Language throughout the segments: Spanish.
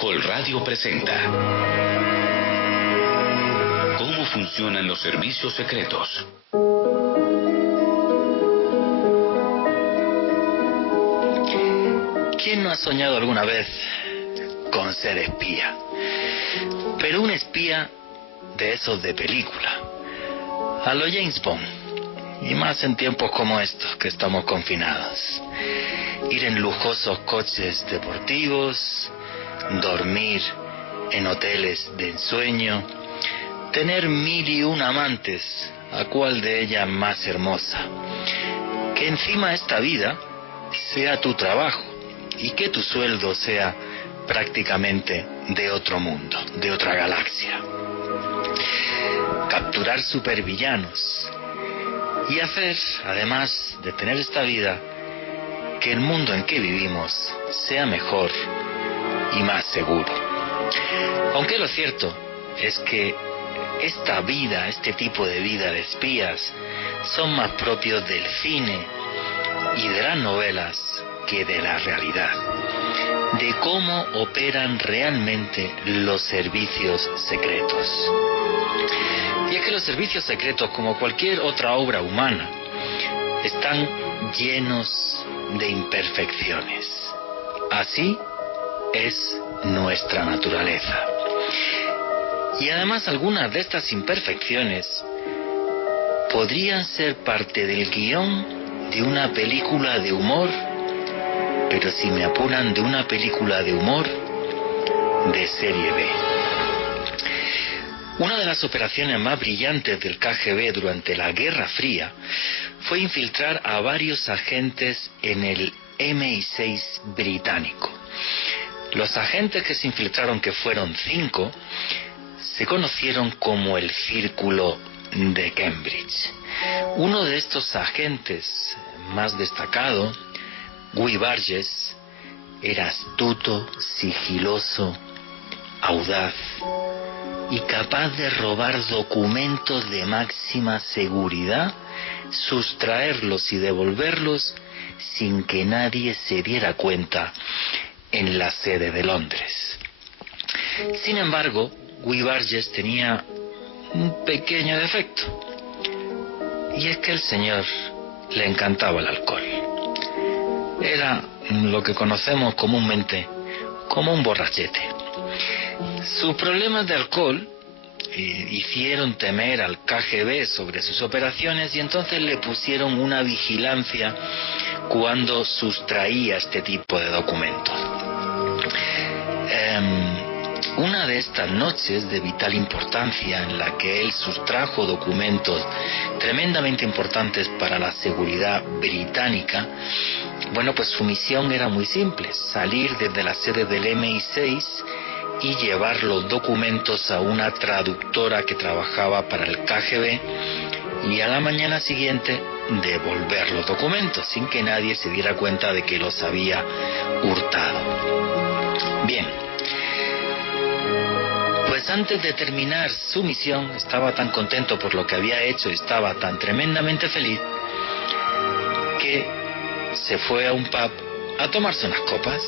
Caracol Radio presenta ¿Cómo funcionan los servicios secretos? ¿Quién no ha soñado alguna vez con ser espía? Pero un espía de esos de película, a lo James Bond, y más en tiempos como estos que estamos confinados. Ir en lujosos coches deportivos, dormir en hoteles de ensueño, tener 1001 amantes, a cual de ellas más hermosa. Que encima esta vida sea tu trabajo y que tu sueldo sea prácticamente de otro mundo, de otra galaxia. Capturar supervillanos y hacer, además de tener esta vida, que el mundo en que vivimos sea mejor y más seguro. Aunque lo cierto es que esta vida, este tipo de vida de espías, son más propios del cine y de las novelas que de la realidad, de cómo operan realmente los servicios secretos. Y es que los servicios secretos, como cualquier otra obra humana, están llenos de imperfecciones. Así es nuestra naturaleza. Y además algunas de estas imperfecciones podrían ser parte del guión de una película de humor, pero si me apuran, de una película de humor de serie B. Una de las operaciones más brillantes del KGB durante la Guerra Fría fue infiltrar a varios agentes en el MI6 británico. Los agentes que se infiltraron, que fueron 5, se conocieron como el Círculo de Cambridge. Uno de estos agentes más destacado, Guy Burgess, era astuto, sigiloso, audaz y capaz de robar documentos de máxima seguridad, sustraerlos y devolverlos sin que nadie se diera cuenta en la sede de Londres. Sin embargo, Guy Burgess tenía un pequeño defecto, y es que el señor le encantaba el alcohol. Era lo que conocemos comúnmente como un borrachete. Sus problemas de alcohol hicieron temer al KGB sobre sus operaciones, y entonces le pusieron una vigilancia cuando sustraía este tipo de documentos. Una de estas noches de vital importancia en la que él sustrajo documentos tremendamente importantes para la seguridad británica, bueno, pues su misión era muy simple: salir desde la sede del MI6 y llevar los documentos a una traductora que trabajaba para el KGB, y a la mañana siguiente devolver los documentos sin que nadie se diera cuenta de que los había hurtado. Bien, pues antes de terminar su misión estaba tan contento por lo que había hecho y estaba tan tremendamente feliz que se fue a un pub a tomarse unas copas.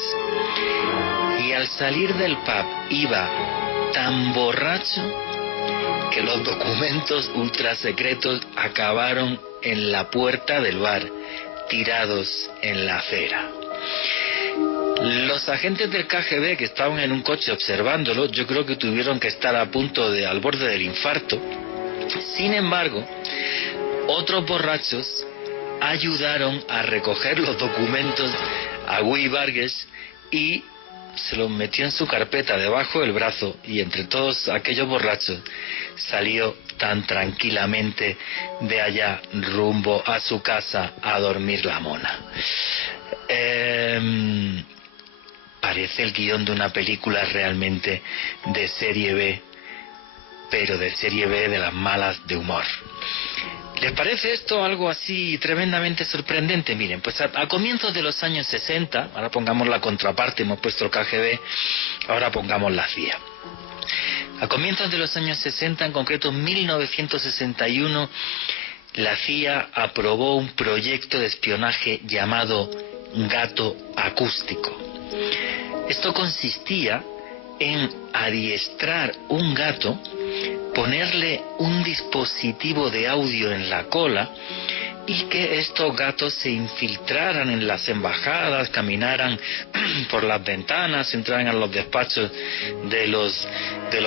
Y al salir del pub iba tan borracho que los documentos ultrasecretos acabaron en la puerta del bar, tirados en la acera. Los agentes del KGB que estaban en un coche observándolo, yo creo que tuvieron que estar a punto al borde del infarto. Sin embargo, otros borrachos ayudaron a recoger los documentos a Guy Burgess y se los metió en su carpeta debajo del brazo, y entre todos aquellos borrachos salió tan tranquilamente de allá rumbo a su casa a dormir la mona. Parece el guión de una película realmente de serie B, pero de serie B de las malas de humor. ¿Les parece esto algo así tremendamente sorprendente? Miren, pues a comienzos de los años 60, ahora pongamos la contraparte, hemos puesto el KGB, ahora pongamos la CIA. A comienzos de los años 60, en concreto 1961, la CIA aprobó un proyecto de espionaje llamado Gato Acústico. Esto consistía en adiestrar un gato, ponerle un dispositivo de audio en la cola y que estos gatos se infiltraran en las embajadas, caminaran por las ventanas, entraran a los despachos de los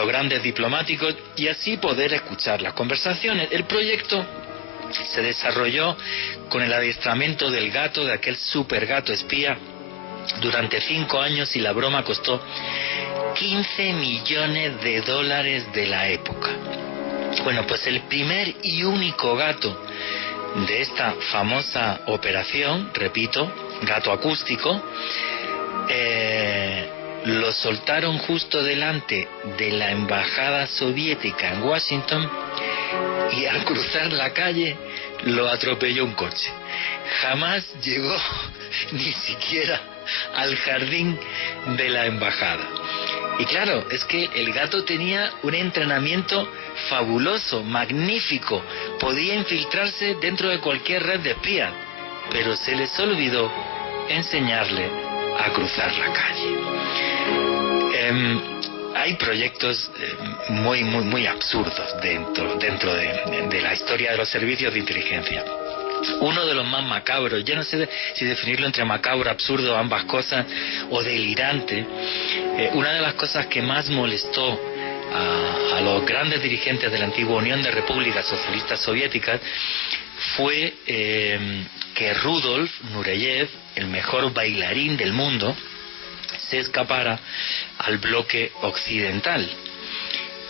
grandes diplomáticos y así poder escuchar las conversaciones. El proyecto se desarrolló con el adiestramiento del gato, de aquel super gato espía, durante 5 años, y la broma costó $15 millones de la época. Bueno, pues el primer y único gato de esta famosa operación, repito, gato acústico, lo soltaron justo delante de la embajada soviética en Washington y al cruzar la calle lo atropelló un coche. Jamás llegó ni siquiera al jardín de la embajada. Y claro, es que el gato tenía un entrenamiento fabuloso, magnífico, podía infiltrarse dentro de cualquier red de espías, pero se les olvidó enseñarle a cruzar la calle. Hay proyectos muy absurdos dentro de la historia de los servicios de inteligencia. Uno de los más macabros, ya no sé si definirlo entre macabro, absurdo, ambas cosas, o delirante. Una de las cosas que más molestó a los grandes dirigentes de la antigua Unión de Repúblicas Socialistas Soviéticas fue que Rudolf Nureyev, el mejor bailarín del mundo, se escapara al bloque occidental.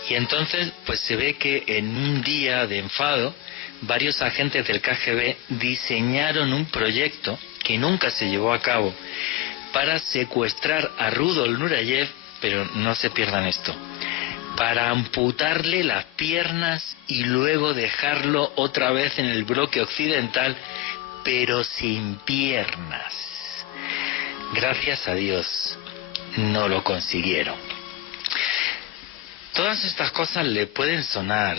Y entonces pues se ve que en un día de enfado varios agentes del KGB diseñaron un proyecto que nunca se llevó a cabo para secuestrar a Rudolf Nureyev, pero no se pierdan esto, para amputarle las piernas y luego dejarlo otra vez en el bloque occidental, pero sin piernas. Gracias a Dios no lo consiguieron. Todas estas cosas le pueden sonar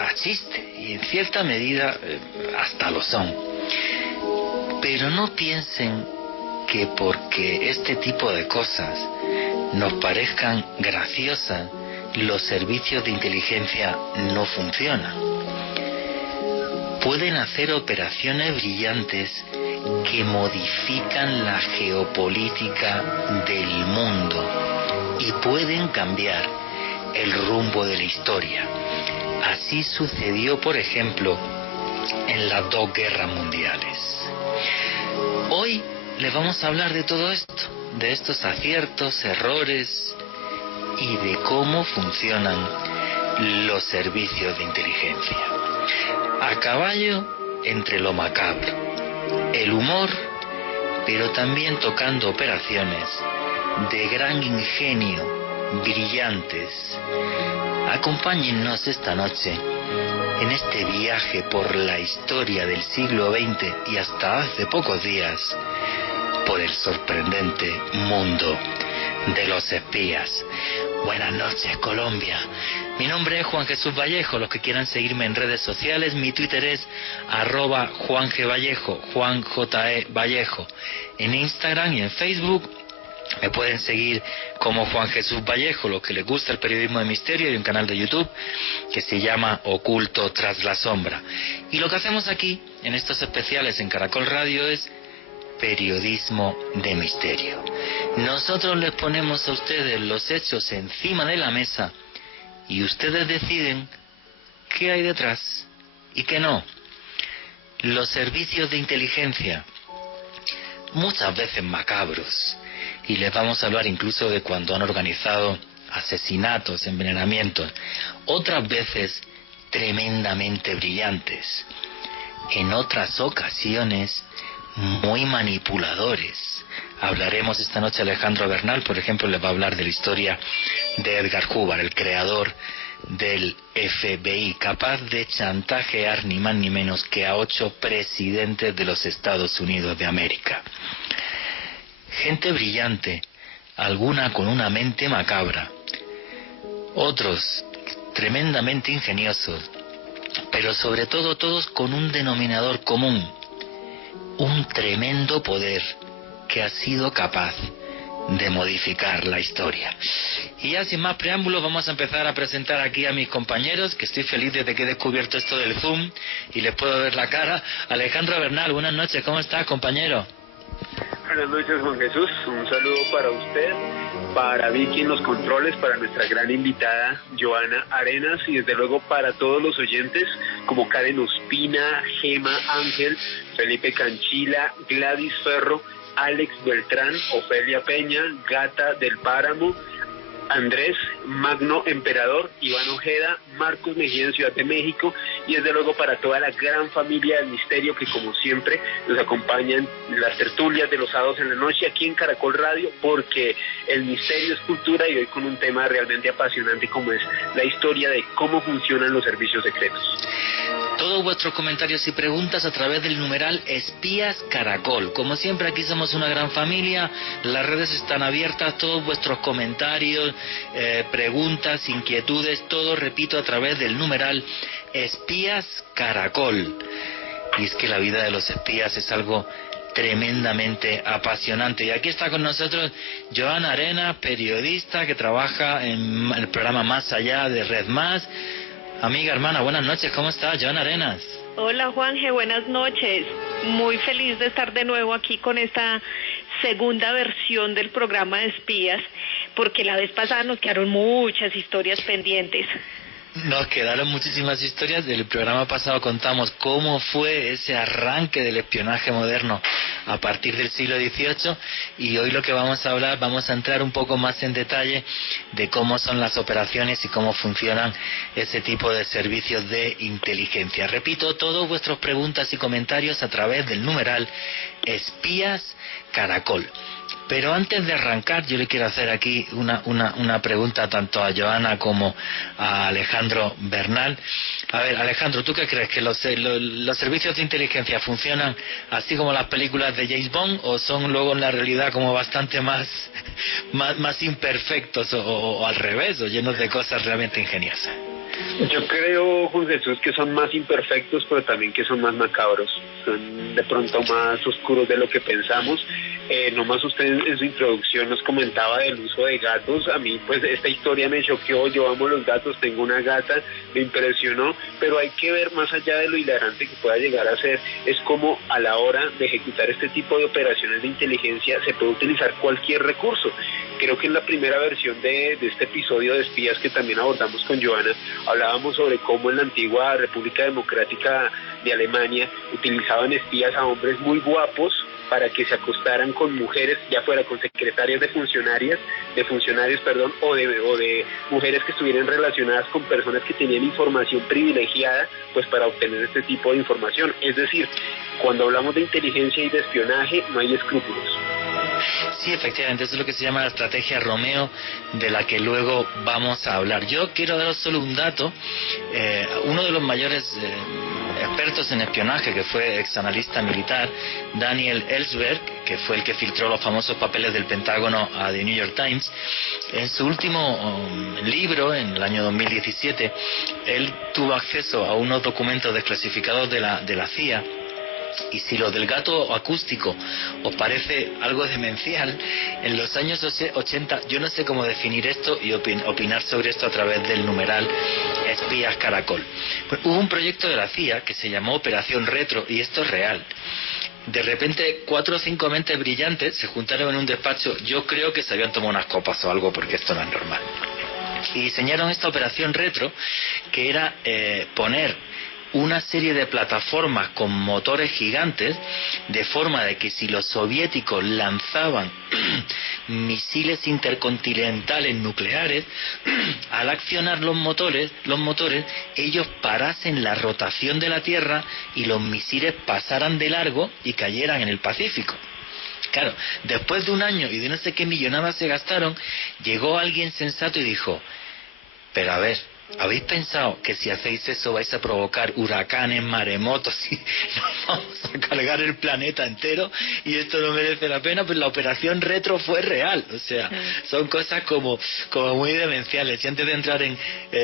a chiste, y en cierta medida hasta lo son. Pero no piensen que porque este tipo de cosas nos parezcan graciosas, los servicios de inteligencia no funcionan. Pueden hacer operaciones brillantes que modifican la geopolítica del mundo y pueden cambiar el rumbo de la historia. Así sucedió, por ejemplo, en las 2 guerras mundiales. Hoy les vamos a hablar de todo esto, de estos aciertos, errores y de cómo funcionan los servicios de inteligencia. A caballo entre lo macabro, el humor, pero también tocando operaciones de gran ingenio, brillantes. Acompáñennos esta noche en este viaje por la historia del siglo XX y hasta hace pocos días por el sorprendente mundo de los espías. Buenas noches, Colombia. Mi nombre es Juan Jesús Vallejo. Los que quieran seguirme en redes sociales, mi Twitter es @JuanGVallejo, Juan J.E. Vallejo. En Instagram y en Facebook me pueden seguir como Juan Jesús Vallejo. Los que les gusta el periodismo de misterio, hay un canal de YouTube que se llama Oculto tras la sombra. Y lo que hacemos aquí, en estos especiales en Caracol Radio, es periodismo de misterio. Nosotros les ponemos a ustedes los hechos encima de la mesa y ustedes deciden qué hay detrás y qué no. Los servicios de inteligencia, muchas veces macabros, y les vamos a hablar incluso de cuando han organizado asesinatos, envenenamientos, otras veces tremendamente brillantes, en otras ocasiones muy manipuladores. Hablaremos esta noche, Alejandro Bernal, por ejemplo, les va a hablar de la historia de Edgar Hoover, el creador del FBI, capaz de chantajear ni más ni menos que a 8 presidentes de los Estados Unidos de América. Gente brillante, alguna con una mente macabra, otros tremendamente ingeniosos, pero sobre todo todos con un denominador común: un tremendo poder que ha sido capaz de modificar la historia. Y ya sin más preámbulos vamos a empezar a presentar aquí a mis compañeros, que estoy feliz desde que he descubierto esto del Zoom y les puedo ver la cara. Alejandro Bernal, buenas noches, ¿cómo estás, compañero? Buenas noches, Juan Jesús, un saludo para usted, para Vicky en los controles, para nuestra gran invitada Joana Arenas y desde luego para todos los oyentes como Karen Ospina, Gema Ángel, Felipe Canchila, Gladys Ferro, Alex Beltrán, Ofelia Peña, Gata del Páramo, Andrés Magno Emperador, Iván Ojeda, Marcos Mejía en Ciudad de México y desde luego para toda la gran familia del misterio que como siempre nos acompañan en las tertulias de los sábados en la noche aquí en Caracol Radio, porque el misterio es cultura y hoy con un tema realmente apasionante como es la historia de cómo funcionan los servicios secretos. Todos vuestros comentarios y preguntas a través del numeral Espías Caracol. Como siempre aquí somos una gran familia, las redes están abiertas, todos vuestros comentarios, preguntas, inquietudes, todo, repito, a través del numeral Espías Caracol. Y es que la vida de los espías es algo tremendamente apasionante. Y aquí está con nosotros Joana Arenas, periodista que trabaja en el programa Más Allá de Red Más. Amiga, hermana, buenas noches, ¿cómo estás, Joana Arenas? Hola, Juanje, buenas noches. Muy feliz de estar de nuevo aquí con esta segunda versión del programa de espías, porque la vez pasada nos quedaron muchas historias pendientes. Nos quedaron muchísimas historias. Del programa pasado contamos cómo fue ese arranque del espionaje moderno a partir del siglo XVIII y hoy lo que vamos a hablar, vamos a entrar un poco más en detalle de cómo son las operaciones y cómo funcionan ese tipo de servicios de inteligencia. Repito, todas vuestras preguntas y comentarios a través del numeral Espías Caracol. Pero antes de arrancar, yo le quiero hacer aquí una pregunta tanto a Joana como a Alejandro Bernal. A ver, Alejandro, ¿tú qué crees? ¿Que los servicios de inteligencia funcionan así como las películas de James Bond o son luego en la realidad como bastante más imperfectos o al revés, o llenos de cosas realmente ingeniosas? Yo creo, Juan Jesús, que son más imperfectos, pero también que son más macabros, son de pronto más oscuros de lo que pensamos. Nomás usted en su introducción nos comentaba del uso de gatos. A mí pues esta historia me choqueó, yo amo los gatos, tengo una gata, me impresionó, pero hay que ver más allá de lo hilarante que pueda llegar a ser, es como a la hora de ejecutar este tipo de operaciones de inteligencia se puede utilizar cualquier recurso. Creo que en la primera versión de este episodio de espías que también abordamos con Joana, hablábamos sobre cómo en la antigua República Democrática de Alemania utilizaban espías a hombres muy guapos para que se acostaran con mujeres, ya fuera con secretarias de funcionarios, o de mujeres que estuvieran relacionadas con personas que tenían información privilegiada, pues para obtener este tipo de información. Es decir, cuando hablamos de inteligencia y de espionaje, no hay escrúpulos. Sí, efectivamente, eso es lo que se llama la estrategia Romeo, de la que luego vamos a hablar. Yo quiero daros solo un dato. Uno de los mayores expertos en espionaje, que fue exanalista militar, Daniel Ellsberg, que fue el que filtró los famosos papeles del Pentágono a The New York Times, en su último libro, en el año 2017, él tuvo acceso a unos documentos desclasificados de la CIA. Y si lo del gato acústico os parece algo demencial, en los años 80, yo no sé cómo definir esto y opinar sobre esto a través del numeral Espías Caracol. Pues hubo un proyecto de la CIA que se llamó Operación Retro, y esto es real. De repente 4 o 5 mentes brillantes se juntaron en un despacho, yo creo que se habían tomado unas copas o algo, porque esto no es normal, y diseñaron esta Operación Retro, que era poner una serie de plataformas con motores gigantes, de forma de que si los soviéticos lanzaban misiles intercontinentales nucleares, al accionar los motores, ellos parasen la rotación de la Tierra y los misiles pasaran de largo y cayeran en el Pacífico. Claro, después de un año y de no sé qué millonadas se gastaron, llegó alguien sensato y dijo: pero a ver, ¿habéis pensado que si hacéis eso vais a provocar huracanes, maremotos y nos vamos a cargar el planeta entero y esto no merece la pena? Pues la Operación Retro fue real, o sea, son cosas como muy demenciales. Y antes de entrar en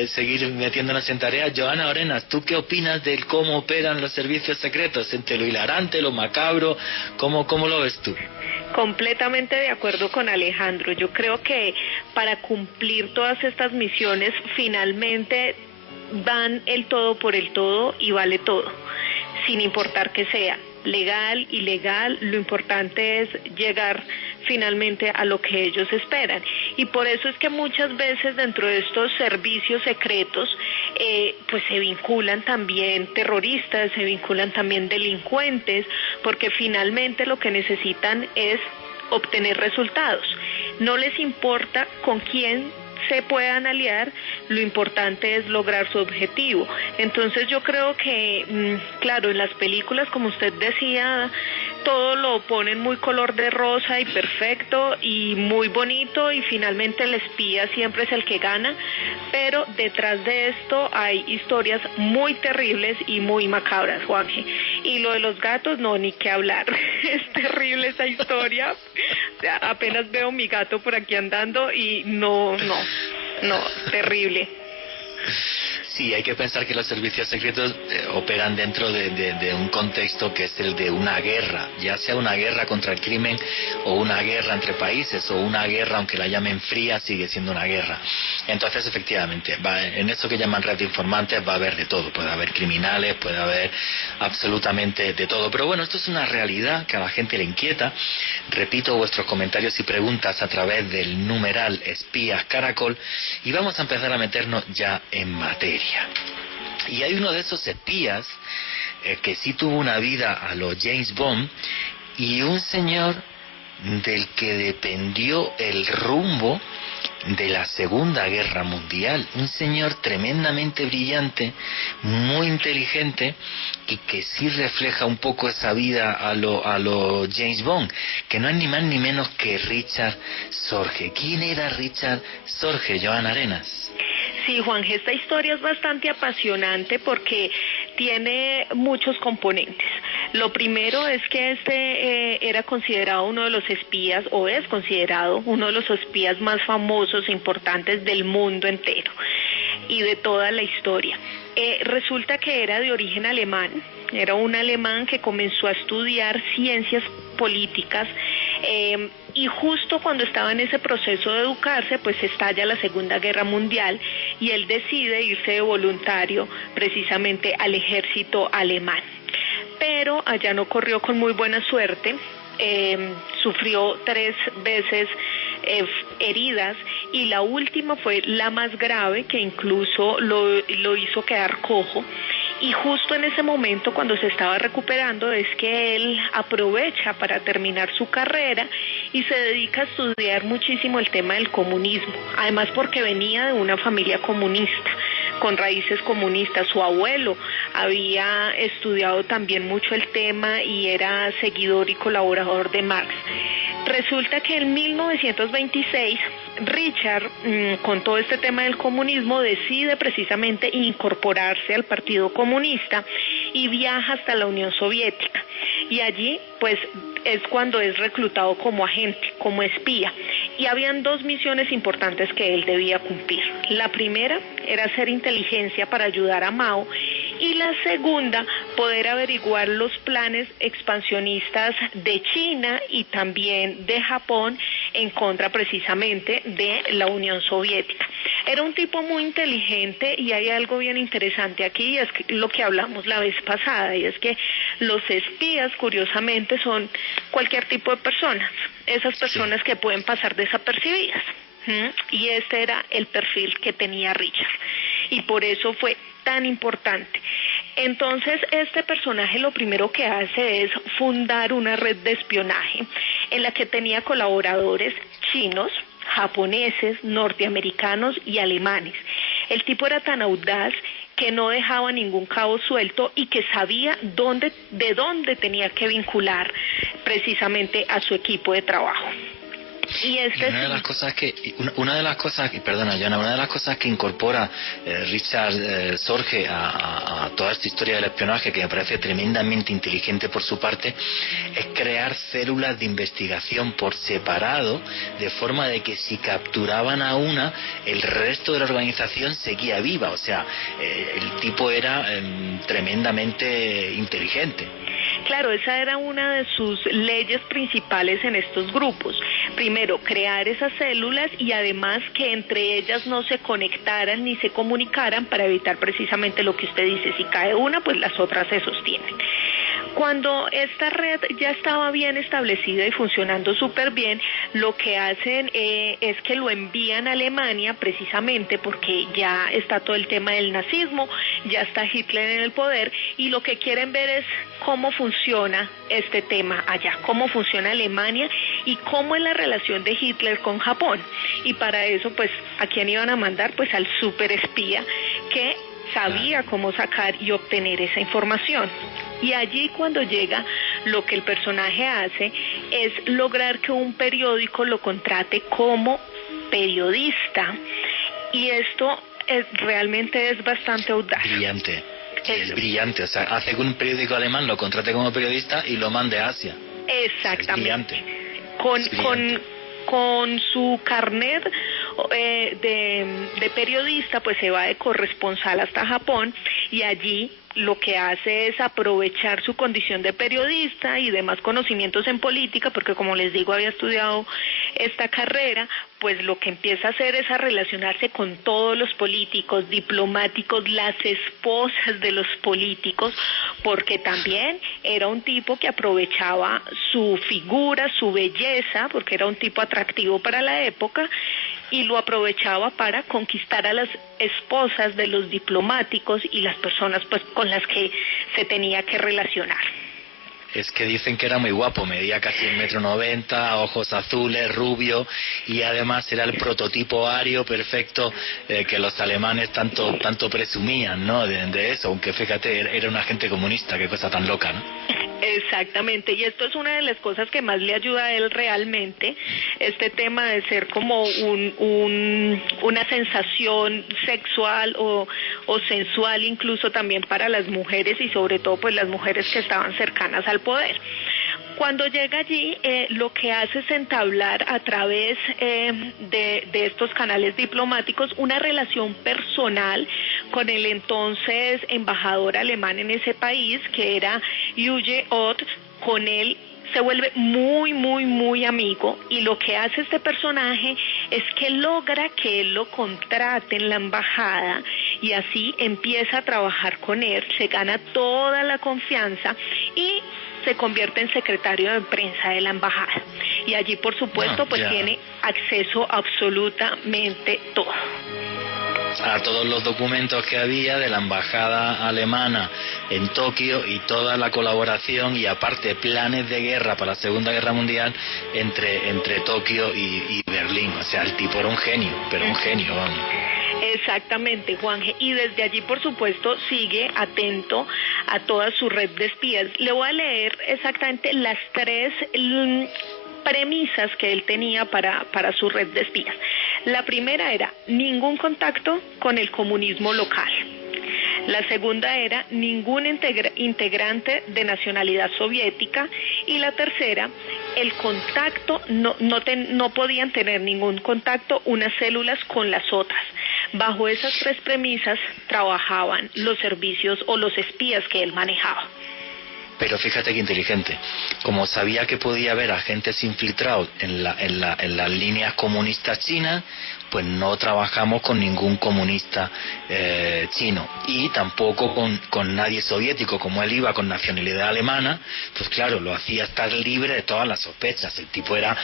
seguir metiéndonos en tareas, Joana Arenas, ¿tú qué opinas de cómo operan los servicios secretos? Entre lo hilarante, lo macabro, ¿cómo lo ves tú? Completamente de acuerdo con Alejandro. Yo creo que para cumplir todas estas misiones finalmente van el todo por el todo y vale todo, sin importar que sea legal, ilegal, lo importante es llegar finalmente a lo que ellos esperan. Y por eso es que muchas veces dentro de estos servicios secretos pues se vinculan también terroristas, se vinculan también delincuentes, porque finalmente lo que necesitan es obtener resultados. No les importa con quién se puedan aliar, lo importante es lograr su objetivo. Entonces yo creo que, claro, en las películas, como usted decía, todo lo ponen muy color de rosa y perfecto y muy bonito, y finalmente el espía siempre es el que gana, pero detrás de esto hay historias muy terribles y muy macabras, Juanje. Y lo de los gatos, no, ni qué hablar. Es terrible esa historia. O sea, apenas veo mi gato por aquí andando y no, terrible. Sí, hay que pensar que los servicios secretos operan dentro de un contexto que es el de una guerra, ya sea una guerra contra el crimen o una guerra entre países o una guerra, aunque la llamen fría, sigue siendo una guerra. Entonces, efectivamente, en eso que llaman red de informantes va a haber de todo, puede haber criminales, puede haber absolutamente de todo. Pero bueno, esto es una realidad que a la gente le inquieta. Repito vuestros comentarios y preguntas a través del numeral Espías Caracol y vamos a empezar a meternos ya en materia. Y hay uno de esos espías que sí tuvo una vida a los James Bond y un señor del que dependió el rumbo de la Segunda Guerra Mundial, un señor tremendamente brillante, muy inteligente y que sí refleja un poco esa vida a lo James Bond, que no es ni más ni menos que Richard Sorge. ¿Quién era Richard Sorge, Joana Arenas? Sí, Juanje, esta historia es bastante apasionante porque tiene muchos componentes. Lo primero es que era considerado uno de los espías, o es considerado uno de los espías más famosos e importantes del mundo entero y de toda la historia. Resulta que era de origen alemán, era un alemán que comenzó a estudiar ciencias políticas y justo cuando estaba en ese proceso de educarse, pues estalla la Segunda Guerra Mundial y él decide irse de voluntario precisamente al ejército alemán. Pero allá no corrió con muy buena suerte, sufrió 3 veces heridas y la última fue la más grave, que incluso lo hizo quedar cojo. Y justo en ese momento, cuando se estaba recuperando, es que él aprovecha para terminar su carrera y se dedica a estudiar muchísimo el tema del comunismo, además porque venía de una familia comunista, con raíces comunistas. Su abuelo había estudiado también mucho el tema y era seguidor y colaborador de Marx. Resulta que en 1926 Richard, con todo este tema del comunismo, decide precisamente incorporarse al Partido Comunista y viaja hasta la Unión Soviética. Y allí, pues, es cuando es reclutado como agente, como espía. Y habían 2 misiones importantes que él debía cumplir. La primera era hacer inteligencia para ayudar a Mao, y la segunda, poder averiguar los planes expansionistas de China y también de Japón en contra precisamente de la Unión Soviética. Era un tipo muy inteligente y hay algo bien interesante aquí, y es que lo que hablamos la vez pasada, y es que los espías, curiosamente, son cualquier tipo de personas, esas personas que pueden pasar desapercibidas. Y este era el perfil que tenía Richard, y por eso fue tan importante. Entonces, este personaje lo primero que hace es fundar una red de espionaje en la que tenía colaboradores chinos, japoneses, norteamericanos y alemanes. El tipo era tan audaz que no dejaba ningún cabo suelto y que sabía de dónde tenía que vincular precisamente a su equipo de trabajo. Y una de las cosas que incorpora Richard Sorge a toda esta historia del espionaje, que me parece tremendamente inteligente por su parte, es crear células de investigación por separado, de forma de que si capturaban a una, el resto de la organización seguía viva. O sea, el tipo era tremendamente inteligente. Claro, esa era una de sus leyes principales en estos grupos. Primero, crear esas células y además que entre ellas no se conectaran ni se comunicaran para evitar precisamente lo que usted dice, si cae una, pues las otras se sostienen. Cuando esta red ya estaba bien establecida y funcionando súper bien, lo que hacen es que lo envían a Alemania precisamente porque ya está todo el tema del nazismo, ya está Hitler en el poder y lo que quieren ver es cómo funciona este tema allá, cómo funciona Alemania y cómo es la relación de Hitler con Japón. Y para eso, pues, ¿a quién iban a mandar? Pues al superespía que sabía cómo sacar y obtener esa información. Y allí cuando llega, lo que el personaje hace es lograr que un periódico lo contrate como periodista. Y esto realmente es bastante audaz. Brillante. Es brillante, o sea, hace que un periódico alemán lo contrate como periodista y lo mande a Asia. Exactamente. Es brillante. Con su carnet de periodista, pues se va de corresponsal hasta Japón y allí lo que hace es aprovechar su condición de periodista y demás conocimientos en política, porque como les digo, había estudiado esta carrera, pues lo que empieza a hacer es a relacionarse con todos los políticos, diplomáticos, las esposas de los políticos, porque también era un tipo que aprovechaba su figura, su belleza, porque era un tipo atractivo para la época, y lo aprovechaba para conquistar a las esposas de los diplomáticos y las personas pues con las que se tenía que relacionar. Es que dicen que era muy guapo, medía casi 1,90 m, ojos azules, rubio, y además era el prototipo ario perfecto que los alemanes tanto presumían, ¿no? De eso, aunque fíjate, era un agente comunista, qué cosa tan loca, ¿no? Exactamente, y esto es una de las cosas que más le ayuda a él realmente, este tema de ser como una sensación sexual o sensual incluso también para las mujeres y sobre todo pues las mujeres que estaban cercanas al poder. Cuando llega allí, lo que hace es entablar a través de estos canales diplomáticos una relación personal con el entonces embajador alemán en ese país, que era Hugo Ott. Con él se vuelve muy amigo y lo que hace este personaje es que logra que él lo contrate en la embajada y así empieza a trabajar con él, se gana toda la confianza y se convierte en secretario de prensa de la embajada y allí por supuesto tiene acceso a absolutamente todo. A todos los documentos que había de la embajada alemana en Tokio y toda la colaboración y aparte planes de guerra para la Segunda Guerra Mundial entre Tokio y Berlín. O sea, el tipo era un genio, pero un genio, vamos. Exactamente, Juanje, y desde allí por supuesto sigue atento a toda su red de espías. Le voy a leer exactamente las 3 premisas que él tenía para su red de espías. La primera era ningún contacto con el comunismo local. La segunda era ningún integrante de nacionalidad soviética y la tercera, el contacto, no podían tener ningún contacto unas células con las otras. Bajo esas 3 premisas trabajaban los servicios o los espías que él manejaba. Pero fíjate qué inteligente. Como sabía que podía haber agentes infiltrados en las líneas comunistas chinas, pues no trabajamos con ningún comunista chino y tampoco con nadie soviético. Como él iba con nacionalidad alemana, pues claro, lo hacía estar libre de todas las sospechas. El tipo era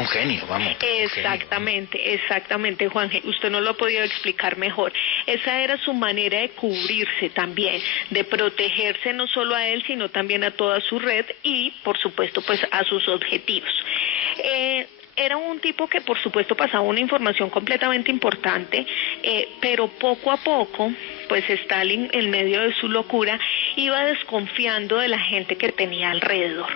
un genio, vamos. Exactamente, Juanje. Usted no lo ha podido explicar mejor. Esa era su manera de cubrirse también, de protegerse no solo a él, sino también a toda su red y, por supuesto, pues a sus objetivos. Era un tipo que, por supuesto, pasaba una información completamente importante, pero poco a poco, pues Stalin, en medio de su locura, iba desconfiando de la gente que tenía alrededor.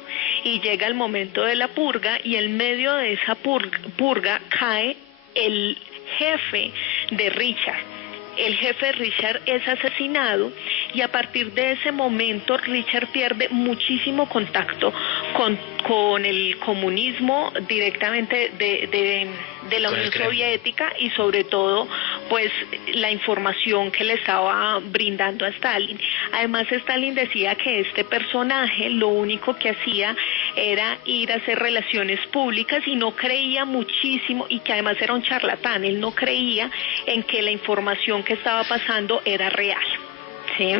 Y llega el momento de la purga, y en medio de esa purga cae el jefe de Richard. El jefe Richard es asesinado y a partir de ese momento Richard pierde muchísimo contacto con el comunismo directamente de la Unión Soviética y sobre todo pues la información que le estaba brindando a Stalin. Además Stalin decía que este personaje lo único que hacía era ir a hacer relaciones públicas y no creía muchísimo, y que además era un charlatán. Él no creía en que la información que estaba pasando era real. ¿Sí?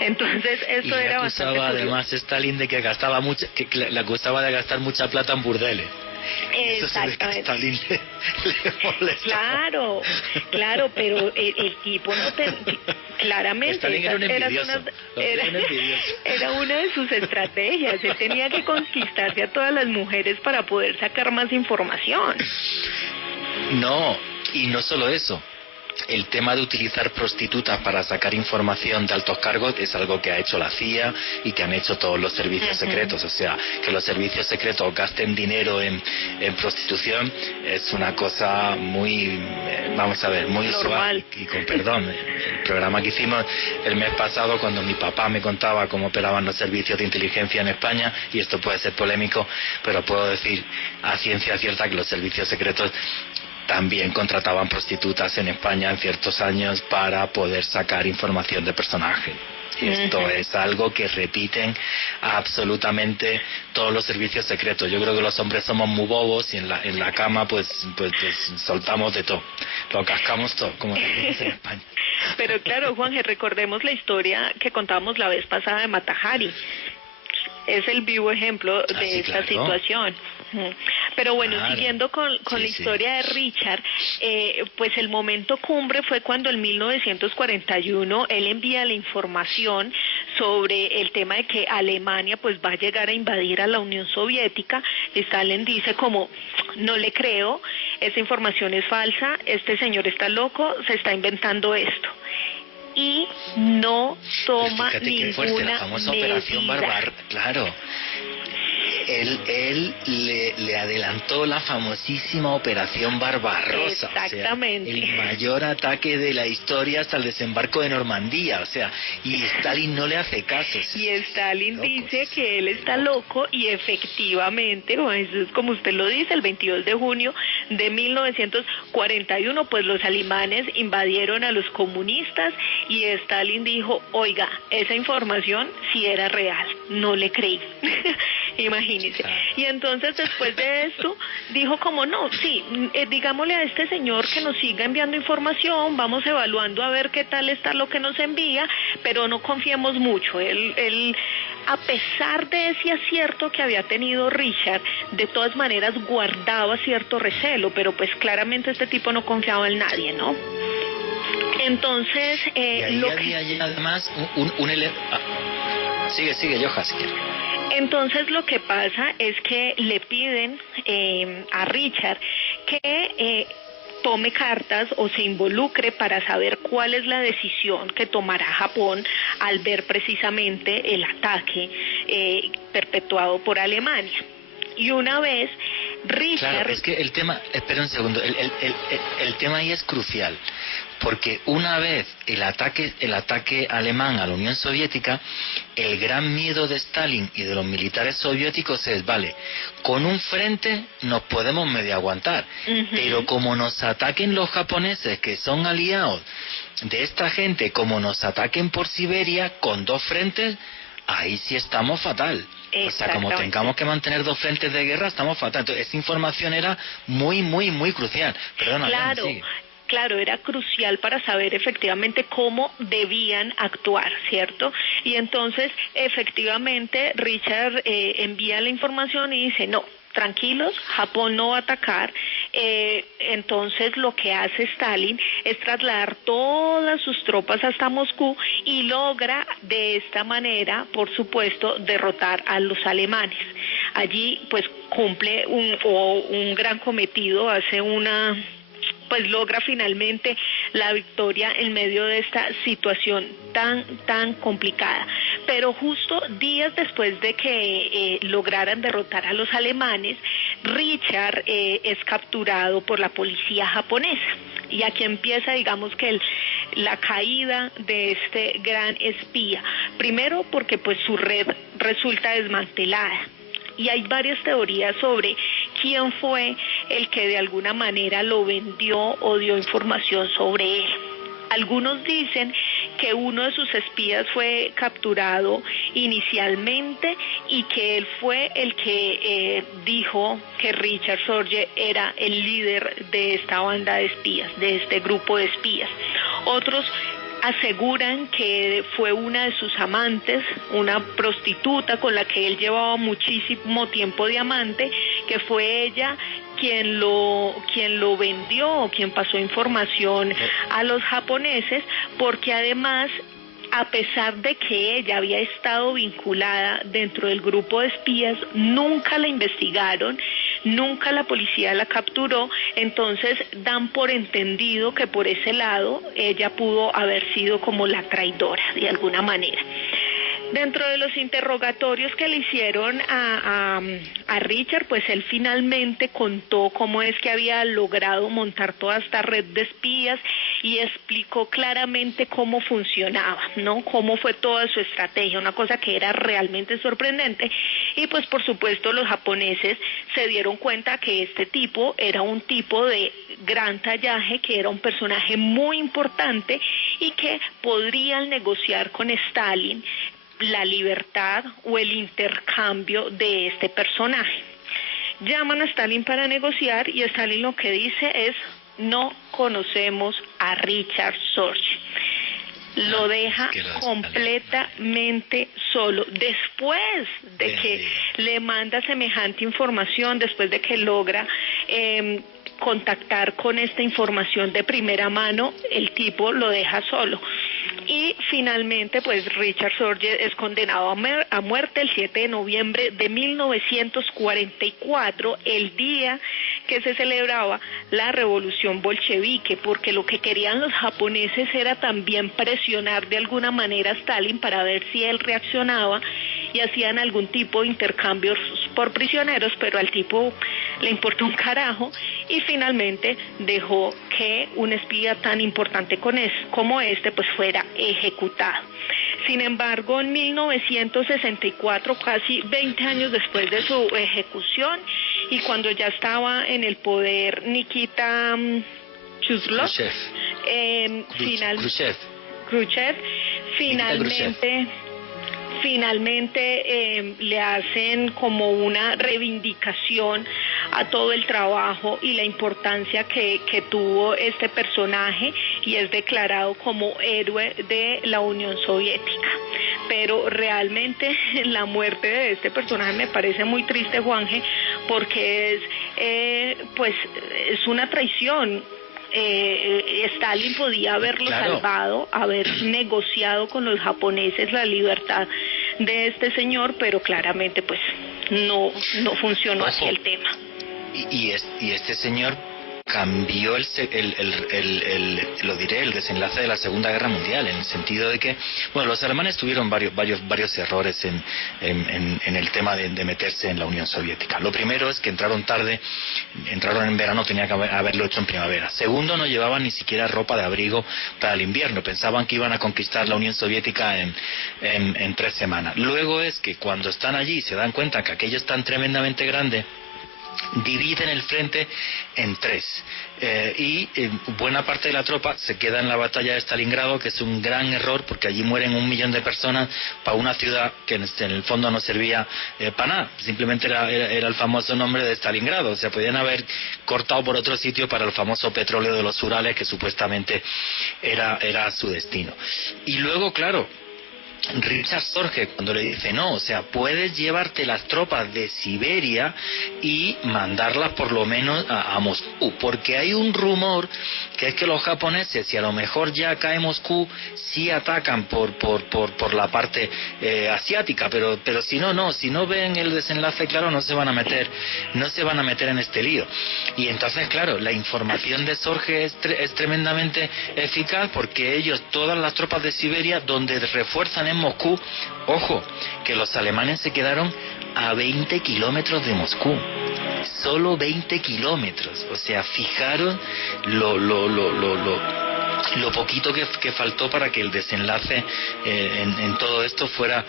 Entonces esto era bastante curioso. Además Stalin de que gastaba mucha, que le acusaba de gastar mucha plata en burdeles. Exactamente. Stalin le molestaba. Claro, pero el tipo no claramente Stalin era un envidioso. Era una de sus estrategias. Él tenía que conquistarse a todas las mujeres para poder sacar más información. No, y no solo eso. El tema de utilizar prostitutas para sacar información de altos cargos es algo que ha hecho la CIA y que han hecho todos los servicios secretos. O sea, que los servicios secretos gasten dinero en prostitución es una cosa muy, muy usual. Y con perdón, el programa que hicimos el mes pasado, cuando mi papá me contaba cómo operaban los servicios de inteligencia en España, y esto puede ser polémico, pero puedo decir a ciencia cierta que los servicios secretos también contrataban prostitutas en España en ciertos años para poder sacar información de personaje. Y esto es algo que repiten absolutamente todos los servicios secretos. Yo creo que los hombres somos muy bobos y en la cama pues soltamos de todo, lo cascamos todo, como decimos en España. Pero claro, Juanje, recordemos la historia que contábamos la vez pasada de Mata Hari. Es el vivo ejemplo de esta situación. Pero bueno, siguiendo con la historia de Richard, pues el momento cumbre fue cuando en 1941 él envía la información sobre el tema de que Alemania pues va a llegar a invadir a la Unión Soviética. Stalin dice como, no le creo, esa información es falsa, este señor está loco, se está inventando esto. Y no toma ninguna la famosa medida. Operación Barbarroja, claro. Él le adelantó la famosísima Operación Barbarossa. Exactamente. O sea, el mayor ataque de la historia hasta el desembarco de Normandía. O sea, y Stalin no le hace caso. Y Stalin dice que él está loco, y efectivamente, pues, como usted lo dice, el 22 de junio de 1941, pues los alemanes invadieron a los comunistas y Stalin dijo, oiga, esa información sí era real, no le creí. Imagínese. Y entonces después de esto dijo como no, sí, digámosle a este señor que nos siga enviando información, vamos evaluando a ver qué tal está lo que nos envía, pero no confiemos mucho. Él a pesar de ese acierto que había tenido Richard, de todas maneras guardaba cierto recelo, pero pues claramente este tipo no confiaba en nadie, ¿no? Entonces, y ahí había ya además sigue Johan, si quieres. Entonces lo que pasa es que le piden a Richard que tome cartas o se involucre para saber cuál es la decisión que tomará Japón al ver precisamente el ataque perpetuado por Alemania. Y una vez Richard... Claro, es que el tema, espera un segundo, el tema ahí es crucial, porque una vez el ataque alemán a la Unión Soviética, el gran miedo de Stalin y de los militares soviéticos es, vale, con un frente nos podemos medio aguantar, pero como nos ataquen los japoneses, que son aliados de esta gente, como nos ataquen por Siberia, con dos frentes, ahí sí estamos fatal. O sea, como tengamos que mantener dos frentes de guerra, estamos fatal. Entonces, esa información era muy, muy, muy crucial. Perdona, claro. Claro, era crucial para saber efectivamente cómo debían actuar, ¿cierto? Y entonces, efectivamente, Richard envía la información y dice, no, tranquilos, Japón no va a atacar. Entonces lo que hace Stalin es trasladar todas sus tropas hasta Moscú y logra de esta manera, por supuesto, derrotar a los alemanes. Allí pues cumple un gran cometido, pues logra finalmente la victoria en medio de esta situación tan complicada. Pero justo días después de que lograran derrotar a los alemanes, Richard es capturado por la policía japonesa. Y aquí empieza, digamos que la caída de este gran espía. Primero porque pues su red resulta desmantelada. Y hay varias teorías sobre quién fue el que de alguna manera lo vendió o dio información sobre él. Algunos dicen que uno de sus espías fue capturado inicialmente y que él fue el que dijo que Richard Sorge era el líder de esta banda de espías, de este grupo de espías. Otros aseguran que fue una de sus amantes, una prostituta con la que él llevaba muchísimo tiempo de amante, que fue ella quien lo vendió o quien pasó información a los japoneses, porque además, a pesar de que ella había estado vinculada dentro del grupo de espías, nunca la investigaron, nunca la policía la capturó, entonces dan por entendido que por ese lado ella pudo haber sido como la traidora de alguna manera. Dentro de los interrogatorios que le hicieron a Richard, pues él finalmente contó cómo es que había logrado montar toda esta red de espías y explicó claramente cómo funcionaba, ¿no? Cómo fue toda su estrategia, una cosa que era realmente sorprendente. Y pues por supuesto los japoneses se dieron cuenta que este tipo era un tipo de gran tallaje, que era un personaje muy importante y que podrían negociar con Stalin la libertad o el intercambio de este personaje. Llaman a Stalin para negociar y Stalin lo que dice es: no conocemos a Richard Sorge. Lo deja completamente solo. Después de que le manda semejante información, después de que logra contactar con esta información de primera mano, el tipo lo deja solo. Y finalmente, pues Richard Sorge es condenado a muerte el 7 de noviembre de 1944, el día que se celebraba la revolución bolchevique, porque lo que querían los japoneses era también presionar de alguna manera a Stalin para ver si él reaccionaba y hacían algún tipo de intercambios por prisioneros, pero al tipo le importó un carajo y finalmente dejó que un espía tan importante como este pues fuera ejecutado. Sin embargo, en 1964, casi 20 años después de su ejecución y cuando ya estaba en el poder Nikita Khrushchev, finalmente le hacen como una reivindicación a todo el trabajo y la importancia que tuvo este personaje y es declarado como héroe de la Unión Soviética. Pero realmente la muerte de este personaje me parece muy triste, Juanje, porque es una traición. Stalin podía haberlo salvado, haber negociado con los japoneses la libertad de este señor, pero claramente pues no funcionó así el tema. Y este señor cambió el desenlace de la Segunda Guerra Mundial, en el sentido de que, bueno, los alemanes tuvieron varios errores en el tema de meterse en la Unión Soviética. Lo primero es que entraron tarde, entraron en verano, tenía que haberlo hecho en primavera. Segundo, no llevaban ni siquiera ropa de abrigo para el invierno, pensaban que iban a conquistar la Unión Soviética en 3 semanas. Luego es que cuando están allí se dan cuenta que aquello es tan tremendamente grande, dividen el frente en 3 y buena parte de la tropa se queda en la batalla de Stalingrado, que es un gran error porque allí mueren 1 millón de personas para una ciudad que en el fondo no servía para nada, simplemente era el famoso nombre de Stalingrado. O sea, podían haber cortado por otro sitio para el famoso petróleo de los Urales, que supuestamente era su destino. Y luego, claro, Richard Sorge, cuando le dice no, o sea, puedes llevarte las tropas de Siberia y mandarlas por lo menos a Moscú, porque hay un rumor que es que los japoneses, si a lo mejor ya acá en Moscú, sí atacan por la parte asiática, pero si no ven el desenlace claro, no se van a meter en este lío. Y entonces, claro, la información de Sorge es tremendamente eficaz, porque ellos, todas las tropas de Siberia, donde refuerzan en Moscú, ojo, que los alemanes se quedaron a 20 kilómetros de Moscú, solo 20 kilómetros, o sea, fijaron lo poquito que faltó para que el desenlace en todo esto fuera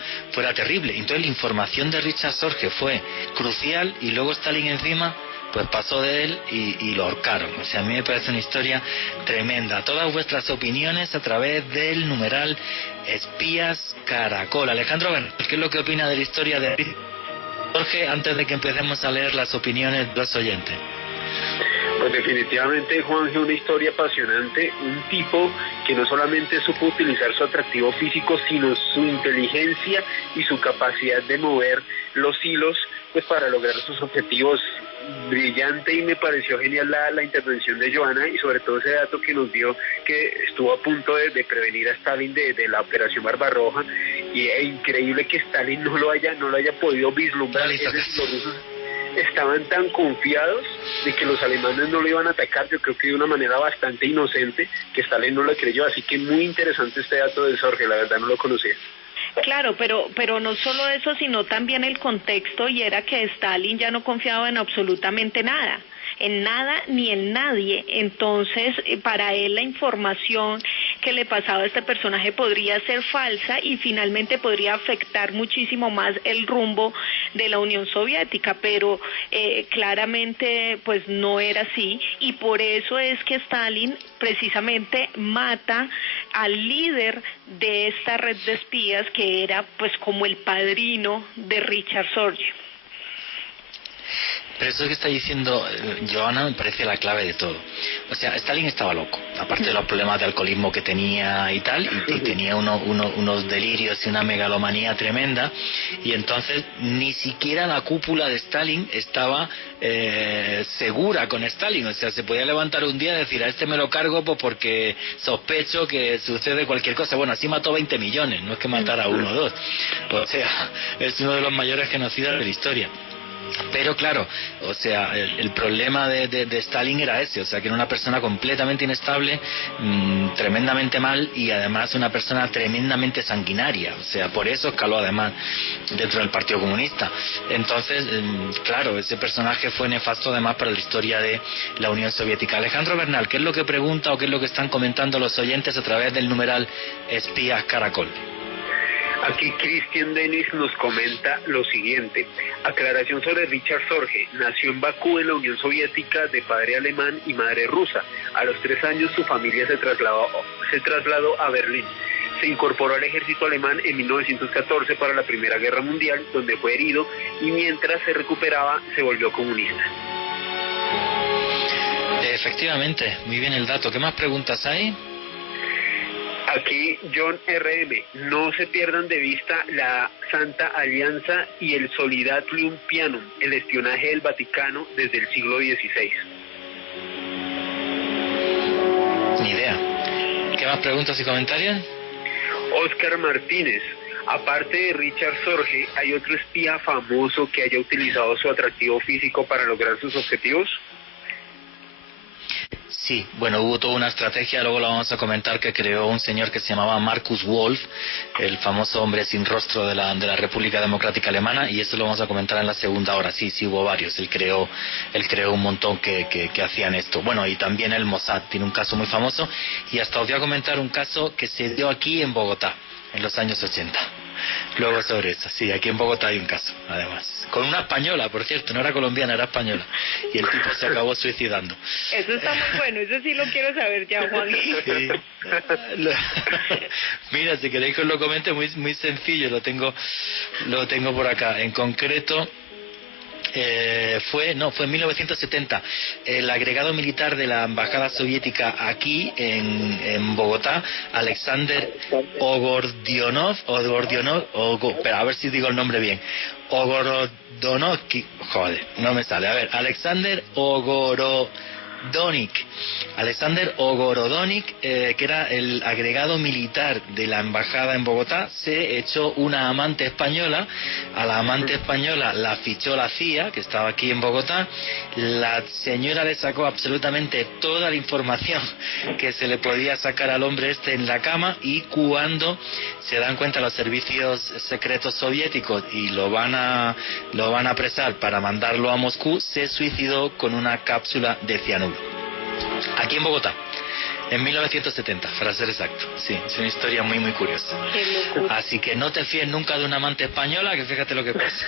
terrible. Entonces la información de Richard Sorge fue crucial, y luego Stalin encima pues pasó de él y lo ahorcaron. O sea, a mí me parece una historia tremenda. Todas vuestras opiniones a través del numeral Espías Caracol. Alejandro Bernal, ¿qué es lo que opina de la historia de Jorge antes de que empecemos a leer las opiniones de los oyentes? Pues definitivamente, Juanje, una historia apasionante, un tipo que no solamente supo utilizar su atractivo físico, sino su inteligencia y su capacidad de mover los hilos pues para lograr sus objetivos. Brillante, y me pareció genial la intervención de Joana, y sobre todo ese dato que nos dio que estuvo a punto de prevenir a Stalin de la operación Barbarroja, y es increíble que Stalin no lo haya podido vislumbrar. Los rusos estaban tan confiados de que los alemanes no lo iban a atacar, yo creo que de una manera bastante inocente, que Stalin no lo creyó. Así que muy interesante este dato de Jorge, la verdad no lo conocía. Claro, pero no solo eso, sino también el contexto, y era que Stalin ya no confiaba en absolutamente nada, en nada ni en nadie. Entonces, para él la información que le pasaba a este personaje podría ser falsa y finalmente podría afectar muchísimo más el rumbo de la Unión Soviética, pero claramente pues no era así, y por eso es que Stalin precisamente mata al líder de esta red de espías, que era pues como el padrino de Richard Sorge. Pero eso que está diciendo Joana me parece la clave de todo. O sea, Stalin estaba loco, aparte de los problemas de alcoholismo que tenía y tal, y tenía unos delirios y una megalomanía tremenda, y entonces ni siquiera la cúpula de Stalin estaba segura con Stalin. O sea, se podía levantar un día y decir, a este me lo cargo pues porque sospecho que sucede cualquier cosa. Bueno, así mató 20 millones, no es que matara a uno o dos. O sea, es uno de los mayores genocidas de la historia. Pero claro, o sea, el problema de Stalin era ese, o sea, que era una persona completamente inestable, tremendamente mal, y además una persona tremendamente sanguinaria. O sea, por eso escaló además dentro del Partido Comunista. Entonces, claro, ese personaje fue nefasto además para la historia de la Unión Soviética. Alejandro Bernal, ¿qué es lo que pregunta o qué es lo que están comentando los oyentes a través del numeral Espías Caracol? Aquí Cristian Denis nos comenta lo siguiente: aclaración sobre Richard Sorge. Nació en Bakú, en la Unión Soviética, de padre alemán y madre rusa. A los 3 años su familia se trasladó a Berlín. Se incorporó al ejército alemán en 1914 para la Primera Guerra Mundial, donde fue herido, y mientras se recuperaba se volvió comunista. Efectivamente, muy bien el dato. ¿Qué más preguntas hay? Aquí John RM, no se pierdan de vista la Santa Alianza y el Solidarium Pianum, el espionaje del Vaticano desde el siglo XVI. Ni idea. ¿Qué más preguntas y comentarios? Oscar Martínez, aparte de Richard Sorge, ¿hay otro espía famoso que haya utilizado su atractivo físico para lograr sus objetivos? Sí, bueno, hubo toda una estrategia, luego la vamos a comentar, que creó un señor que se llamaba Markus Wolf, el famoso hombre sin rostro de la República Democrática Alemana, y eso lo vamos a comentar en la segunda hora. Sí, hubo varios, él creó un montón que hacían esto. Bueno, y también el Mossad tiene un caso muy famoso, y hasta os voy a comentar un caso que se dio aquí en Bogotá, en los años 80. Luego sobre eso, sí, aquí en Bogotá hay un caso, además, con una española, por cierto, no era colombiana, era española, y el tipo se acabó suicidando. Eso está muy bueno, eso sí lo quiero saber ya, Juan. Sí. Mira, si queréis que os lo comente, muy sencillo, lo tengo por acá. En concreto, fue en 1970, el agregado militar de la embajada soviética aquí en Bogotá, Alexander Ogordionov, espera, a ver si digo el nombre bien, Ogorodonik, no me sale, a ver, Alexander Ogorodonik, que era el agregado militar de la embajada en Bogotá, se echó una amante española. A la amante española la fichó la CIA, que estaba aquí en Bogotá. La señora le sacó absolutamente toda la información que se le podía sacar al hombre este en la cama, y cuando se dan cuenta los servicios secretos soviéticos y lo van a apresar para mandarlo a Moscú, se suicidó con una cápsula de cianuro. Aquí en Bogotá. En 1970, para ser exacto. Sí, es una historia muy, muy curiosa. Qué locura. Así que no te fíes nunca de una amante española, que fíjate lo que pasa.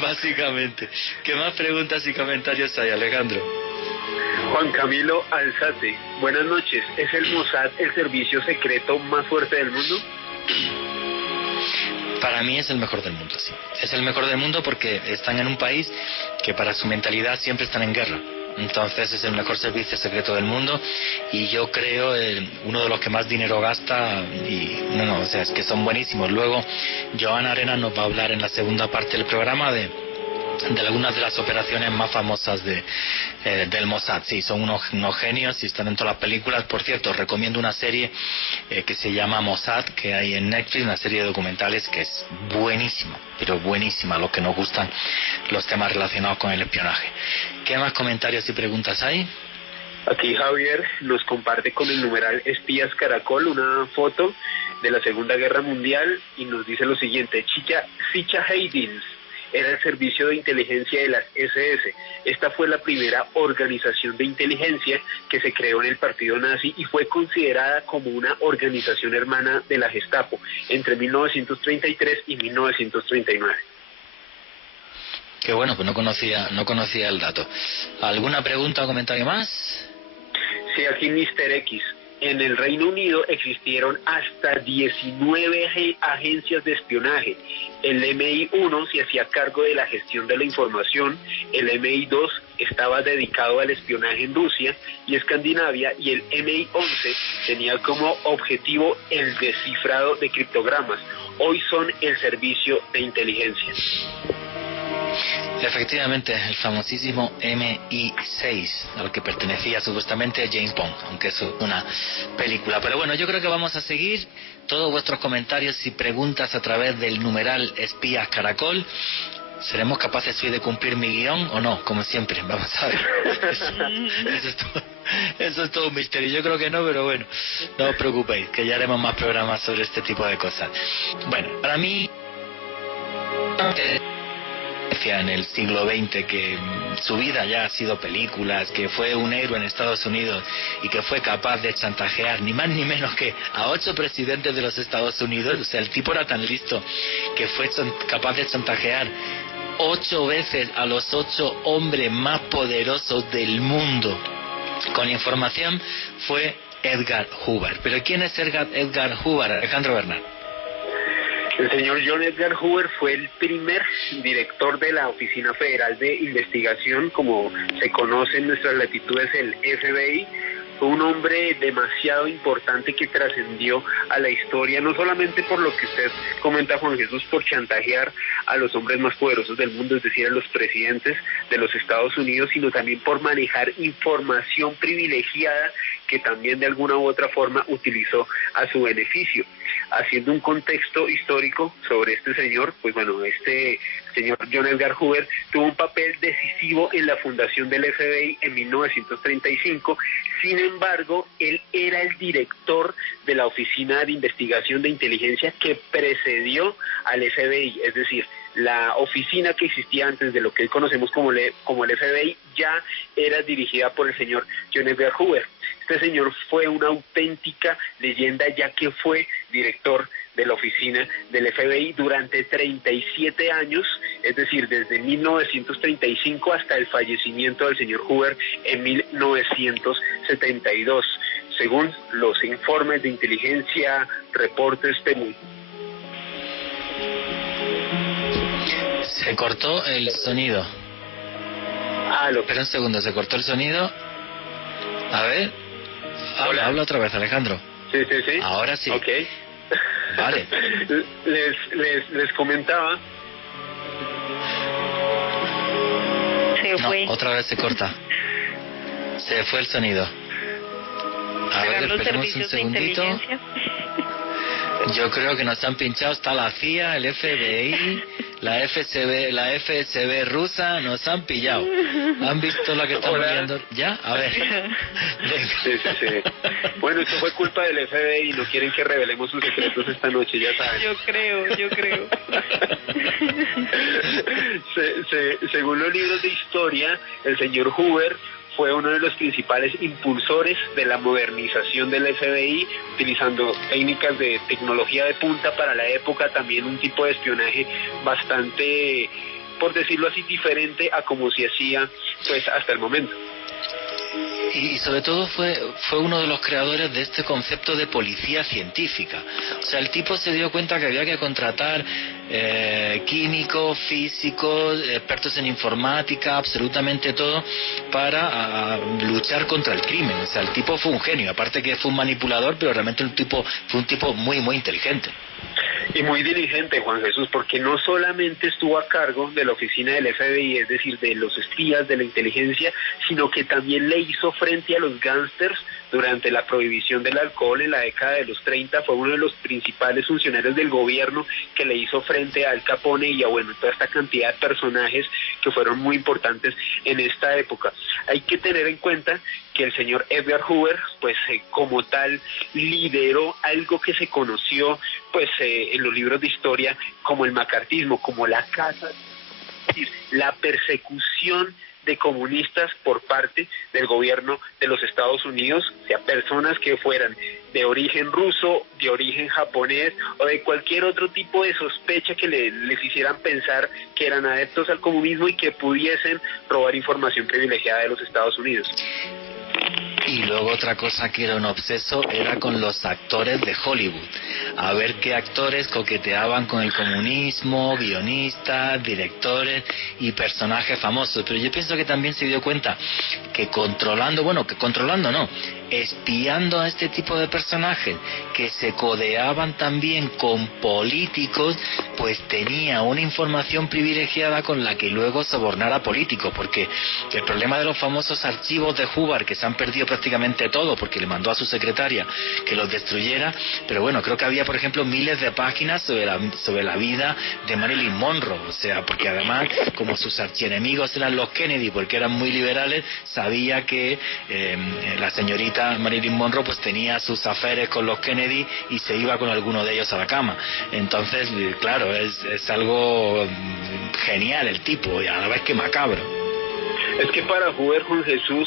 Básicamente. ¿Qué más preguntas y comentarios hay, Alejandro? Juan Camilo Alzate, buenas noches. ¿Es el Mossad el servicio secreto más fuerte del mundo? Para mí es el mejor del mundo, sí. Es el mejor del mundo porque están en un país que para su mentalidad siempre están en guerra. Entonces es el mejor servicio secreto del mundo y yo creo uno de los que más dinero gasta y o sea, es que son buenísimos. Luego Joana Arena nos va a hablar en la segunda parte del programa de algunas de las operaciones más famosas del Mossad. Sí, son unos genios y están en todas las películas. Por cierto, os recomiendo una serie que se llama Mossad, que hay en Netflix, una serie de documentales que es buenísima, pero buenísima, los que nos gustan los temas relacionados con el espionaje. ¿Qué más comentarios y preguntas hay? Aquí Javier nos comparte con el numeral Espías Caracol una foto de la Segunda Guerra Mundial y nos dice lo siguiente: Sicha Heydins era el servicio de inteligencia de las SS. Esta fue la primera organización de inteligencia que se creó en el partido nazi y fue considerada como una organización hermana de la Gestapo entre 1933 y 1939. Qué bueno, pues no conocía el dato. ¿Alguna pregunta o comentario más? Sí, aquí Mr. X. En el Reino Unido existieron hasta 19 agencias de espionaje. El MI1 se hacía cargo de la gestión de la información, el MI2 estaba dedicado al espionaje en Rusia y Escandinavia, y el MI11 tenía como objetivo el descifrado de criptogramas. Hoy son el servicio de inteligencia. Efectivamente, el famosísimo MI6, al que pertenecía supuestamente James Bond, aunque eso es una película. Pero bueno, yo creo que vamos a seguir todos vuestros comentarios y preguntas a través del numeral Espías Caracol. ¿Seremos capaces hoy de cumplir mi guión o no? Como siempre, vamos a ver. Eso es todo un misterio. Yo creo que no, pero bueno, no os preocupéis, que ya haremos más programas sobre este tipo de cosas. Bueno, para mí en el siglo XX, que su vida ya ha sido películas, que fue un héroe en Estados Unidos y que fue capaz de chantajear ni más ni menos que a 8 presidentes de los Estados Unidos. O sea, el tipo era tan listo que fue capaz de chantajear 8 veces a los 8 hombres más poderosos del mundo con información. Fue Edgar Hoover. ¿Pero quién es Edgar Hoover, Alejandro Bernal? El señor John Edgar Hoover fue el primer director de la Oficina Federal de Investigación, como se conoce en nuestras latitudes, el FBI. Fue un hombre demasiado importante que trascendió a la historia, no solamente por lo que usted comenta, Juan Jesús, por chantajear a los hombres más poderosos del mundo, es decir, a los presidentes de los Estados Unidos, sino también por manejar información privilegiada que también de alguna u otra forma utilizó a su beneficio. Haciendo un contexto histórico sobre este señor, pues bueno, este señor John Edgar Hoover tuvo un papel decisivo en la fundación del FBI en 1935. Sin embargo, él era el director de la Oficina de Investigación de Inteligencia que precedió al FBI, es decir, la oficina que existía antes de lo que hoy conocemos como el FBI ya era dirigida por el señor John Edgar Hoover. Este señor fue una auténtica leyenda, ya que fue director de la oficina del FBI durante 37 años, es decir, desde 1935 hasta el fallecimiento del señor Hoover en 1972, según los informes de inteligencia, reportes de... Se cortó el sonido. Espera un segundo, se cortó el sonido. A ver. Habla otra vez, Alejandro. Sí. Ahora sí. Ok. Vale. Les comentaba. Se fue. No, otra vez se corta. Se fue el sonido. A ver, esperemos un segundito. Yo creo que nos han pinchado, está la CIA, el FBI, la FSB rusa nos han pillado. ¿Han visto la que estamos viendo? ¿Ya? A ver. Sí. Bueno, esto fue culpa del FBI y no quieren que revelemos sus secretos esta noche, ya saben. Yo creo. Según los libros de historia, el señor Hoover fue uno de los principales impulsores de la modernización del FBI, utilizando técnicas de tecnología de punta para la época, también un tipo de espionaje bastante, por decirlo así, diferente a como se hacía pues hasta el momento. Y sobre todo fue uno de los creadores de este concepto de policía científica. O sea, el tipo se dio cuenta que había que contratar químicos, físicos, expertos en informática, absolutamente todo, para luchar contra el crimen. O sea, el tipo fue un genio, aparte que fue un manipulador, pero realmente fue un tipo muy, muy inteligente. Y muy diligente, Juan Jesús, porque no solamente estuvo a cargo de la oficina del FBI, es decir, de los espías, de la inteligencia, sino que también le hizo frente a los gángsters durante la prohibición del alcohol en la década de los 30, fue uno de los principales funcionarios del gobierno que le hizo frente a Al Capone y a toda esta cantidad de personajes que fueron muy importantes en esta época. Hay que tener en cuenta que el señor Edgar Hoover, pues como tal, lideró algo que se conoció pues en los libros de historia como el macartismo, como la casa, es decir, la persecución de comunistas por parte del gobierno de los Estados Unidos, o sea, personas que fueran de origen ruso, de origen japonés o de cualquier otro tipo de sospecha que les hicieran pensar que eran adeptos al comunismo y que pudiesen robar información privilegiada de los Estados Unidos. Y luego otra cosa que era un obseso era con los actores de Hollywood. A ver qué actores coqueteaban con el comunismo, guionistas, directores y personajes famosos. Pero yo pienso que también se dio cuenta que espiando a este tipo de personajes que se codeaban también con políticos, pues tenía una información privilegiada con la que luego sobornar a políticos, porque el problema de los famosos archivos de Hoover, que se han perdido prácticamente todo porque le mandó a su secretaria que los destruyera, pero bueno, creo que había por ejemplo miles de páginas sobre la vida de Marilyn Monroe, o sea, porque además como sus archienemigos eran los Kennedy porque eran muy liberales, sabía que la señorita Marilyn Monroe pues tenía sus aferes con los Kennedy y se iba con alguno de ellos a la cama. Entonces, claro, es algo genial el tipo y a la vez que macabro. Es que para Hoover, Juan Jesús,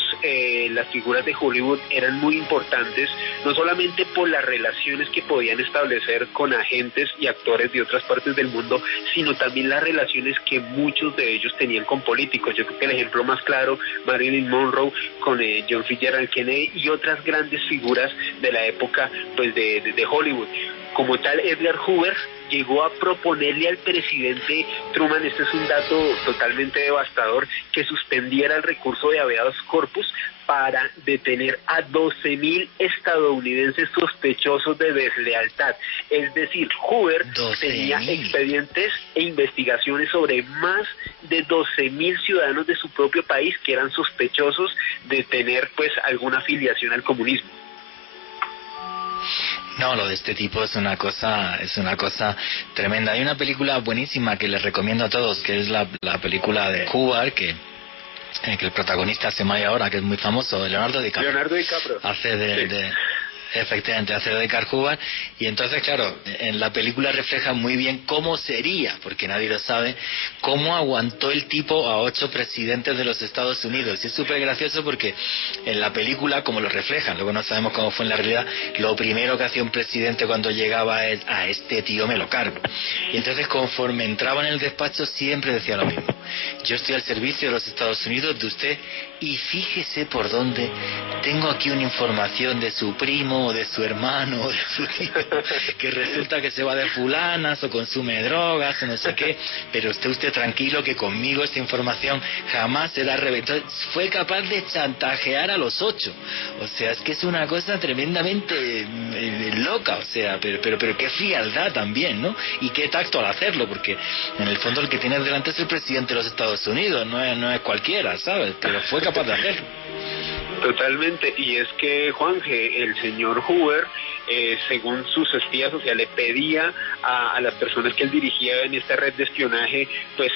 las figuras de Hollywood eran muy importantes, no solamente por las relaciones que podían establecer con agentes y actores de otras partes del mundo, sino también las relaciones que muchos de ellos tenían con políticos. Yo creo que el ejemplo más claro, Marilyn Monroe con John Fitzgerald Kennedy y otras grandes figuras de la época pues de Hollywood. Como tal, Edgar Hoover llegó a proponerle al presidente Truman, este es un dato totalmente devastador, que suspendiera el recurso de habeas corpus para detener a 12,000 estadounidenses sospechosos de deslealtad. Es decir, Hoover tenía expedientes e investigaciones sobre más de 12,000 ciudadanos de su propio país que eran sospechosos de tener pues alguna afiliación al comunismo. No, lo de este tipo es una cosa tremenda. Hay una película buenísima que les recomiendo a todos, que es la película de Hoover, que el protagonista se llama ahora, que es muy famoso, Leonardo DiCaprio. Efectivamente, hace de Edgar Hoover, y entonces, claro, en la película refleja muy bien cómo sería, porque nadie lo sabe, cómo aguantó el tipo a 8 presidentes de los Estados Unidos. Y es súper gracioso porque en la película, como lo reflejan, luego no sabemos cómo fue en la realidad, lo primero que hacía un presidente cuando llegaba es: a este tío me lo cargo. Y entonces, conforme entraba en el despacho, siempre decía lo mismo: yo estoy al servicio de los Estados Unidos, de usted, y fíjese por dónde tengo aquí una información de su primo, o de su hermano, o de su tío, que resulta que se va de fulanas o consume drogas o no sé qué, pero esté usted tranquilo que conmigo esta información jamás será revelada. Fue capaz de chantajear a los 8. O sea, es que es una cosa tremendamente loca, o sea, pero qué frialdad también, ¿no? Y qué tacto al hacerlo, porque en el fondo el que tiene delante es el presidente de los Estados Unidos, no es cualquiera, ¿sabes? Pero fue capaz de hacerlo. Totalmente, y es que Juanje, el señor Hoover, según sus espías, o sea, le pedía a las personas que él dirigía en esta red de espionaje, pues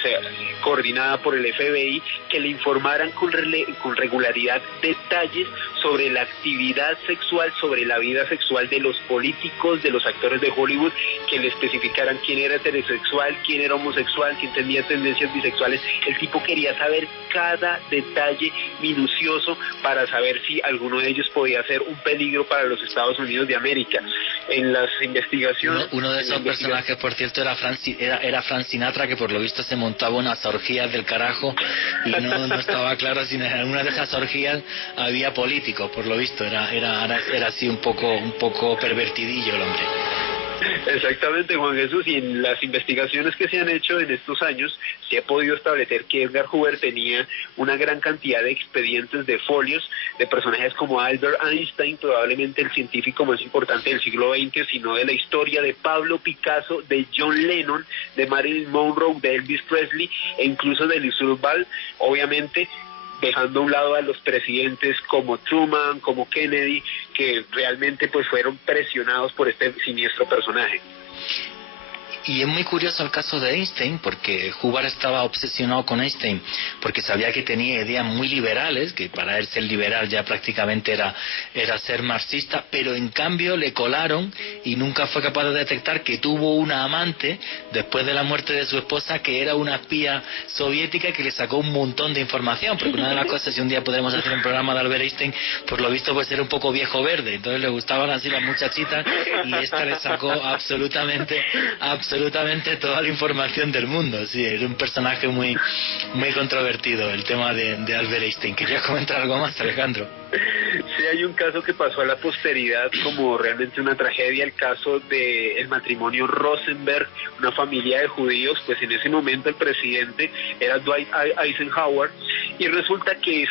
coordinada por el FBI, que le informaran con regularidad detalles sobre la actividad sexual, sobre la vida sexual de los políticos, de los actores de Hollywood, que le especificaran quién era heterosexual, quién era homosexual, quién tenía tendencias bisexuales. El tipo quería saber cada detalle minucioso para saber si alguno de ellos podía ser un peligro para los Estados Unidos de América. En las investigaciones... Uno de esos personajes, por cierto, era Frank Sinatra, que por lo visto se montaba unas orgías del carajo y no estaba claro si en alguna de esas orgías había políticos, por lo visto. Era así un poco pervertidillo el hombre. Exactamente, Juan Jesús, y en las investigaciones que se han hecho en estos años se ha podido establecer que Edgar Hoover tenía una gran cantidad de expedientes de folios de personajes como Albert Einstein, probablemente el científico más importante del siglo XX, sino de la historia, de Pablo Picasso, de John Lennon, de Marilyn Monroe, de Elvis Presley e incluso de Lucille Ball, obviamente dejando a un lado a los presidentes como Truman, como Kennedy, que realmente pues fueron presionados por este siniestro personaje. Y es muy curioso el caso de Einstein, porque Hoover estaba obsesionado con Einstein, porque sabía que tenía ideas muy liberales, que para él ser liberal ya prácticamente era ser marxista, pero en cambio le colaron y nunca fue capaz de detectar que tuvo una amante después de la muerte de su esposa, que era una espía soviética que le sacó un montón de información, porque una de las cosas, si un día podremos hacer un programa de Albert Einstein, por lo visto pues era un poco viejo verde, entonces le gustaban así las muchachitas y esta le sacó absolutamente toda la información del mundo. Sí, era un personaje muy controvertido el tema de Albert Einstein. ¿Querías comentar algo más, Alejandro? Sí, hay un caso que pasó a la posteridad como realmente una tragedia, el caso del matrimonio Rosenberg, una familia de judíos. Pues en ese momento el presidente era Dwight Eisenhower, y resulta que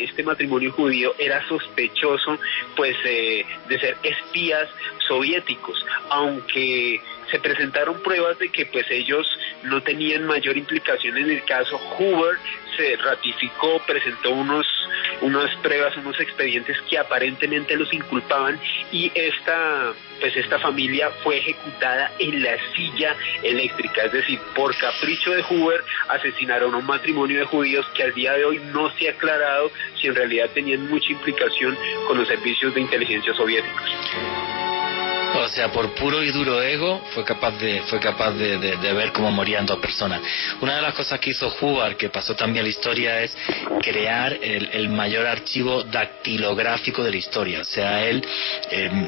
este matrimonio judío era sospechoso pues de ser espías soviéticos, aunque se presentaron pruebas de que pues ellos no tenían mayor implicación en el caso. Hoover se ratificó, presentó unas pruebas, unos expedientes que aparentemente los inculpaban, y esta familia fue ejecutada en la silla eléctrica, es decir, por capricho de Hoover asesinaron a un matrimonio de judíos que al día de hoy no se ha aclarado si en realidad tenían mucha implicación con los servicios de inteligencia soviéticos. O sea, por puro y duro ego fue capaz de ver cómo morían dos personas. Una de las cosas que hizo Hoover, que pasó también a la historia, es crear el mayor archivo dactilográfico de la historia. O sea, él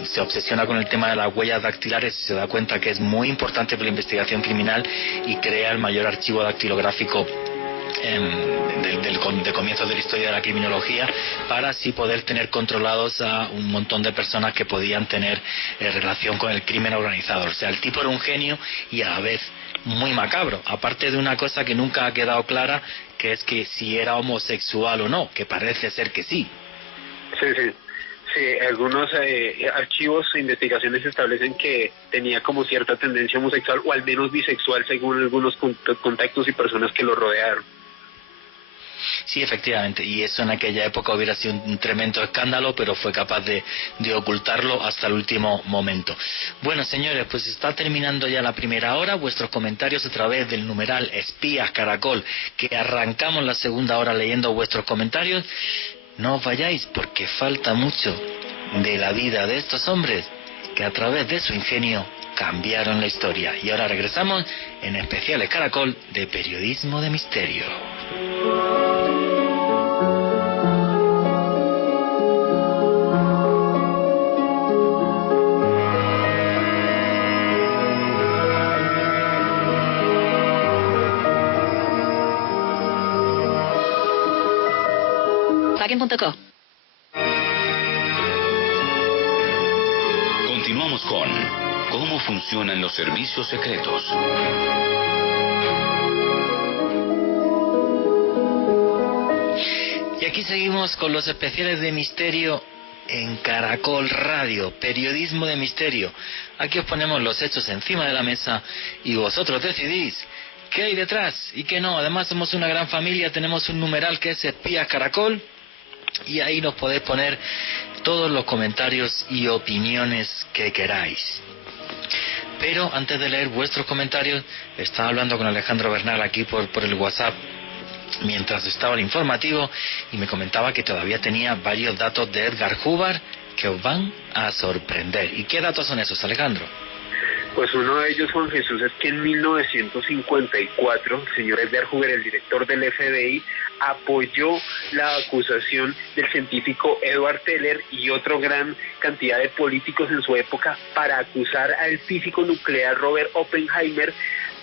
se obsesiona con el tema de las huellas dactilares y se da cuenta que es muy importante para la investigación criminal, y crea el mayor archivo dactilográfico de comienzos de la historia de la criminología, para así poder tener controlados a un montón de personas que podían tener relación con el crimen organizado. O sea, el tipo era un genio y a la vez muy macabro, aparte de una cosa que nunca ha quedado clara, que es que si era homosexual o no, que parece ser que sí. Sí, algunos archivos e investigaciones establecen que tenía como cierta tendencia homosexual, o al menos bisexual, según algunos contactos y personas que lo rodearon. Sí, efectivamente, y eso en aquella época hubiera sido un tremendo escándalo, pero fue capaz de ocultarlo hasta el último momento. Bueno, señores, pues está terminando ya la primera hora. Vuestros comentarios a través del numeral Espías Caracol, que arrancamos la segunda hora leyendo vuestros comentarios. No os vayáis, porque falta mucho de la vida de estos hombres que a través de su ingenio cambiaron la historia. Y ahora regresamos en Especiales Caracol de Periodismo de Misterio. Continuamos con ¿Cómo funcionan los servicios secretos? Y aquí seguimos con los especiales de misterio en Caracol Radio, Periodismo de Misterio. Aquí os ponemos los hechos encima de la mesa y vosotros decidís qué hay detrás y qué no. Además somos una gran familia, tenemos un numeral que es Espías Caracol, y ahí nos podéis poner todos los comentarios y opiniones que queráis. Pero antes de leer vuestros comentarios, estaba hablando con Alejandro Bernal aquí por el WhatsApp mientras estaba el informativo, y me comentaba que todavía tenía varios datos de Edgar Hoover que os van a sorprender. ¿Y qué datos son esos, Alejandro? Pues uno de ellos, Juan Jesús, es que en 1954 el señor Edgar Hoover, el director del FBI, apoyó la acusación del científico Edward Teller y otra gran cantidad de políticos en su época para acusar al físico nuclear Robert Oppenheimer,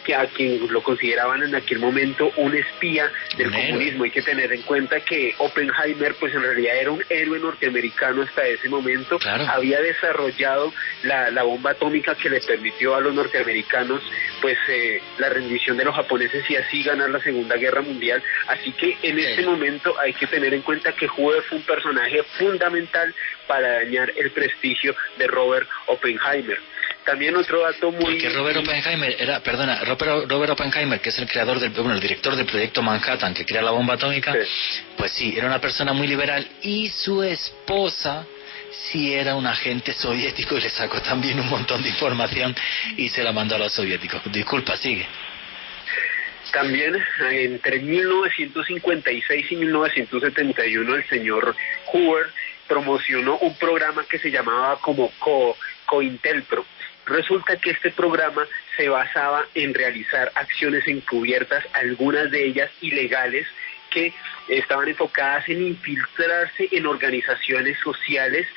que a quien lo consideraban en aquel momento un espía del comunismo. Hay que tener en cuenta que Oppenheimer pues en realidad era un héroe norteamericano hasta ese momento. Claro. Había desarrollado la bomba atómica que le permitió a los norteamericanos pues la rendición de los japoneses y así ganar la Segunda Guerra Mundial. Así que en este momento hay que tener en cuenta que Hoover fue un personaje fundamental para dañar el prestigio de Robert Oppenheimer. También otro dato muy... Porque Robert Oppenheimer, que es el creador el director del proyecto Manhattan, que crea la bomba atómica, pues sí, era una persona muy liberal, y su esposa sí era un agente soviético y le sacó también un montón de información y se la mandó a los soviéticos. Disculpa, sigue. También entre 1956 y 1971 el señor Hoover promocionó un programa que se llamaba como COINTELPRO. Resulta que este programa se basaba en realizar acciones encubiertas, algunas de ellas ilegales, que estaban enfocadas en infiltrarse en organizaciones sociales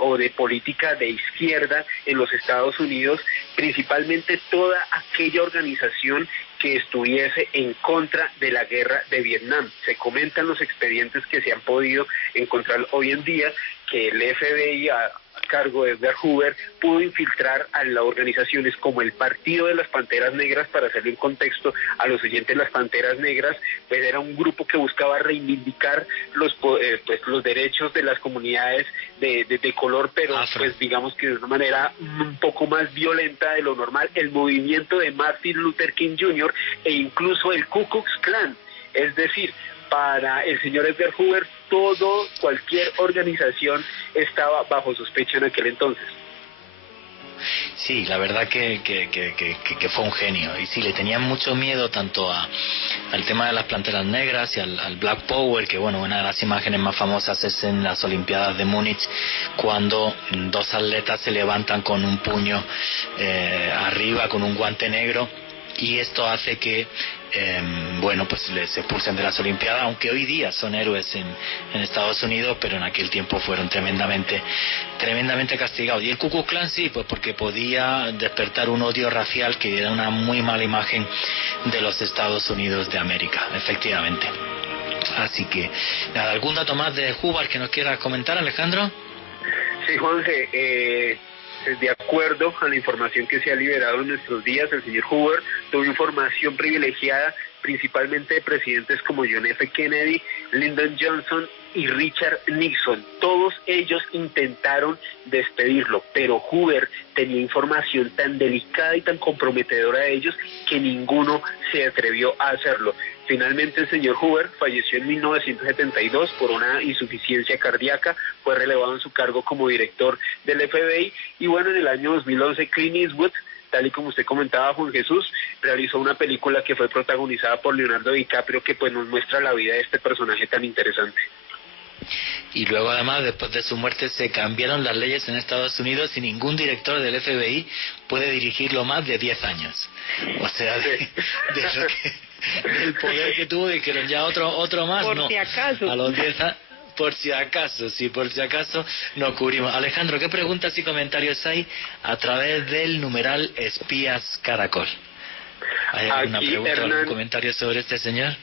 o de política de izquierda en los Estados Unidos, principalmente toda aquella organización que estuviese en contra de la guerra de Vietnam. Se comentan los expedientes que se han podido encontrar hoy en día que el FBI a cargo de Edgar Hoover pudo infiltrar a las organizaciones como el Partido de las Panteras Negras. Para hacerle un contexto a los oyentes, las Panteras Negras pues era un grupo que buscaba reivindicar los derechos de las comunidades de color, pero pues digamos que de una manera un poco más violenta de lo normal. El movimiento de Martin Luther King Jr. e incluso el Ku Klux Klan. Es decir, para el señor Edgar Hoover, cualquier organización estaba bajo sospecha en aquel entonces. Sí, la verdad que fue un genio. Y sí, le tenían mucho miedo tanto al tema de las Panteras Negras y al Black Power, que bueno, una de las imágenes más famosas es en las Olimpiadas de Múnich, cuando dos atletas se levantan con un puño arriba, con un guante negro, y esto hace que pues les expulsen de las Olimpiadas, aunque hoy día son héroes en Estados Unidos, pero en aquel tiempo fueron tremendamente castigados. Y el Ku Klux Klan sí, pues porque podía despertar un odio racial que era una muy mala imagen de los Estados Unidos de América, efectivamente. Así que nada, ¿algún dato más de Hoover que nos quieras comentar, Alejandro? Sí, Juanje, de acuerdo a la información que se ha liberado en nuestros días, el señor Hoover tuvo información privilegiada principalmente de presidentes como John F. Kennedy, Lyndon Johnson y Richard Nixon. Todos ellos intentaron despedirlo, pero Hoover tenía información tan delicada y tan comprometedora de ellos que ninguno se atrevió a hacerlo. Finalmente el señor Hoover falleció en 1972 por una insuficiencia cardíaca, fue relevado en su cargo como director del FBI, y bueno, en el año 2011 Clint Eastwood, tal y como usted comentaba, Juan Jesús, realizó una película que fue protagonizada por Leonardo DiCaprio, que pues nos muestra la vida de este personaje tan interesante. Y luego además, después de su muerte, se cambiaron las leyes en Estados Unidos y ningún director del FBI puede dirigirlo más de 10 años. O sea, del poder que tuvo, dijeron ya otro más, por no. Si acaso. A los 10 años, por si acaso no cubrimos. Alejandro, ¿qué preguntas y comentarios hay a través del numeral Espías Caracol? ¿Hay alguna pregunta o algún comentario sobre este señor?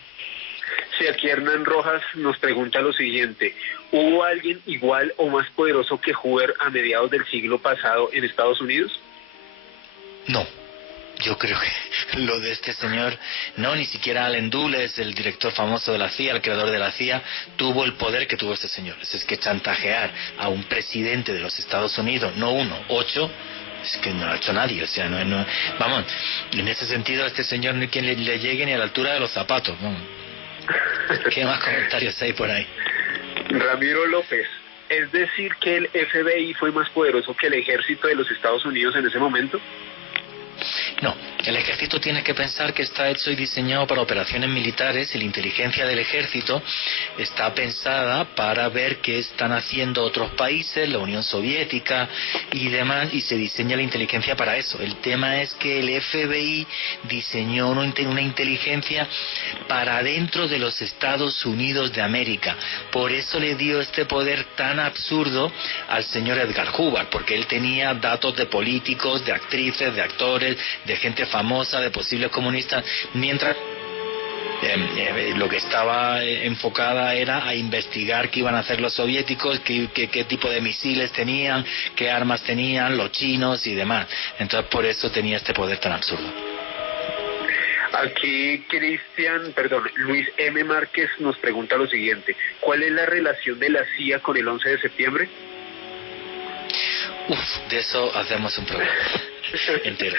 Sí, aquí Hernán Rojas nos pregunta lo siguiente: ¿hubo alguien igual o más poderoso que Hoover a mediados del siglo pasado en Estados Unidos? No, yo creo que lo de este señor, no, ni siquiera Allen Dulles, el director famoso de la CIA, el creador de la CIA, tuvo el poder que tuvo este señor. Es que chantajear a un presidente de los Estados Unidos, no 1, 8, es que no lo ha hecho nadie. O sea, no, vamos, en ese sentido a este señor ni quien le llegue ni a la altura de los zapatos. Vamos. ¿Qué más comentarios hay por ahí? Ramiro López, ¿es decir que el FBI fue más poderoso que el ejército de los Estados Unidos en ese momento? No, el ejército tiene que pensar que está hecho y diseñado para operaciones militares y la inteligencia del ejército está pensada para ver qué están haciendo otros países, la Unión Soviética y demás, y se diseña la inteligencia para eso. El tema es que el FBI diseñó una inteligencia para dentro de los Estados Unidos de América. Por eso le dio este poder tan absurdo al señor Edgar Hoover, porque él tenía datos de políticos, de actrices, de actores, de gente famosa, de posibles comunistas, mientras lo que estaba enfocada era a investigar qué iban a hacer los soviéticos, qué tipo de misiles tenían, qué armas tenían, los chinos y demás. Entonces por eso tenía este poder tan absurdo. Aquí Luis M. Márquez nos pregunta lo siguiente: ¿cuál es la relación de la CIA con el 11 de septiembre? De eso hacemos un programa entero.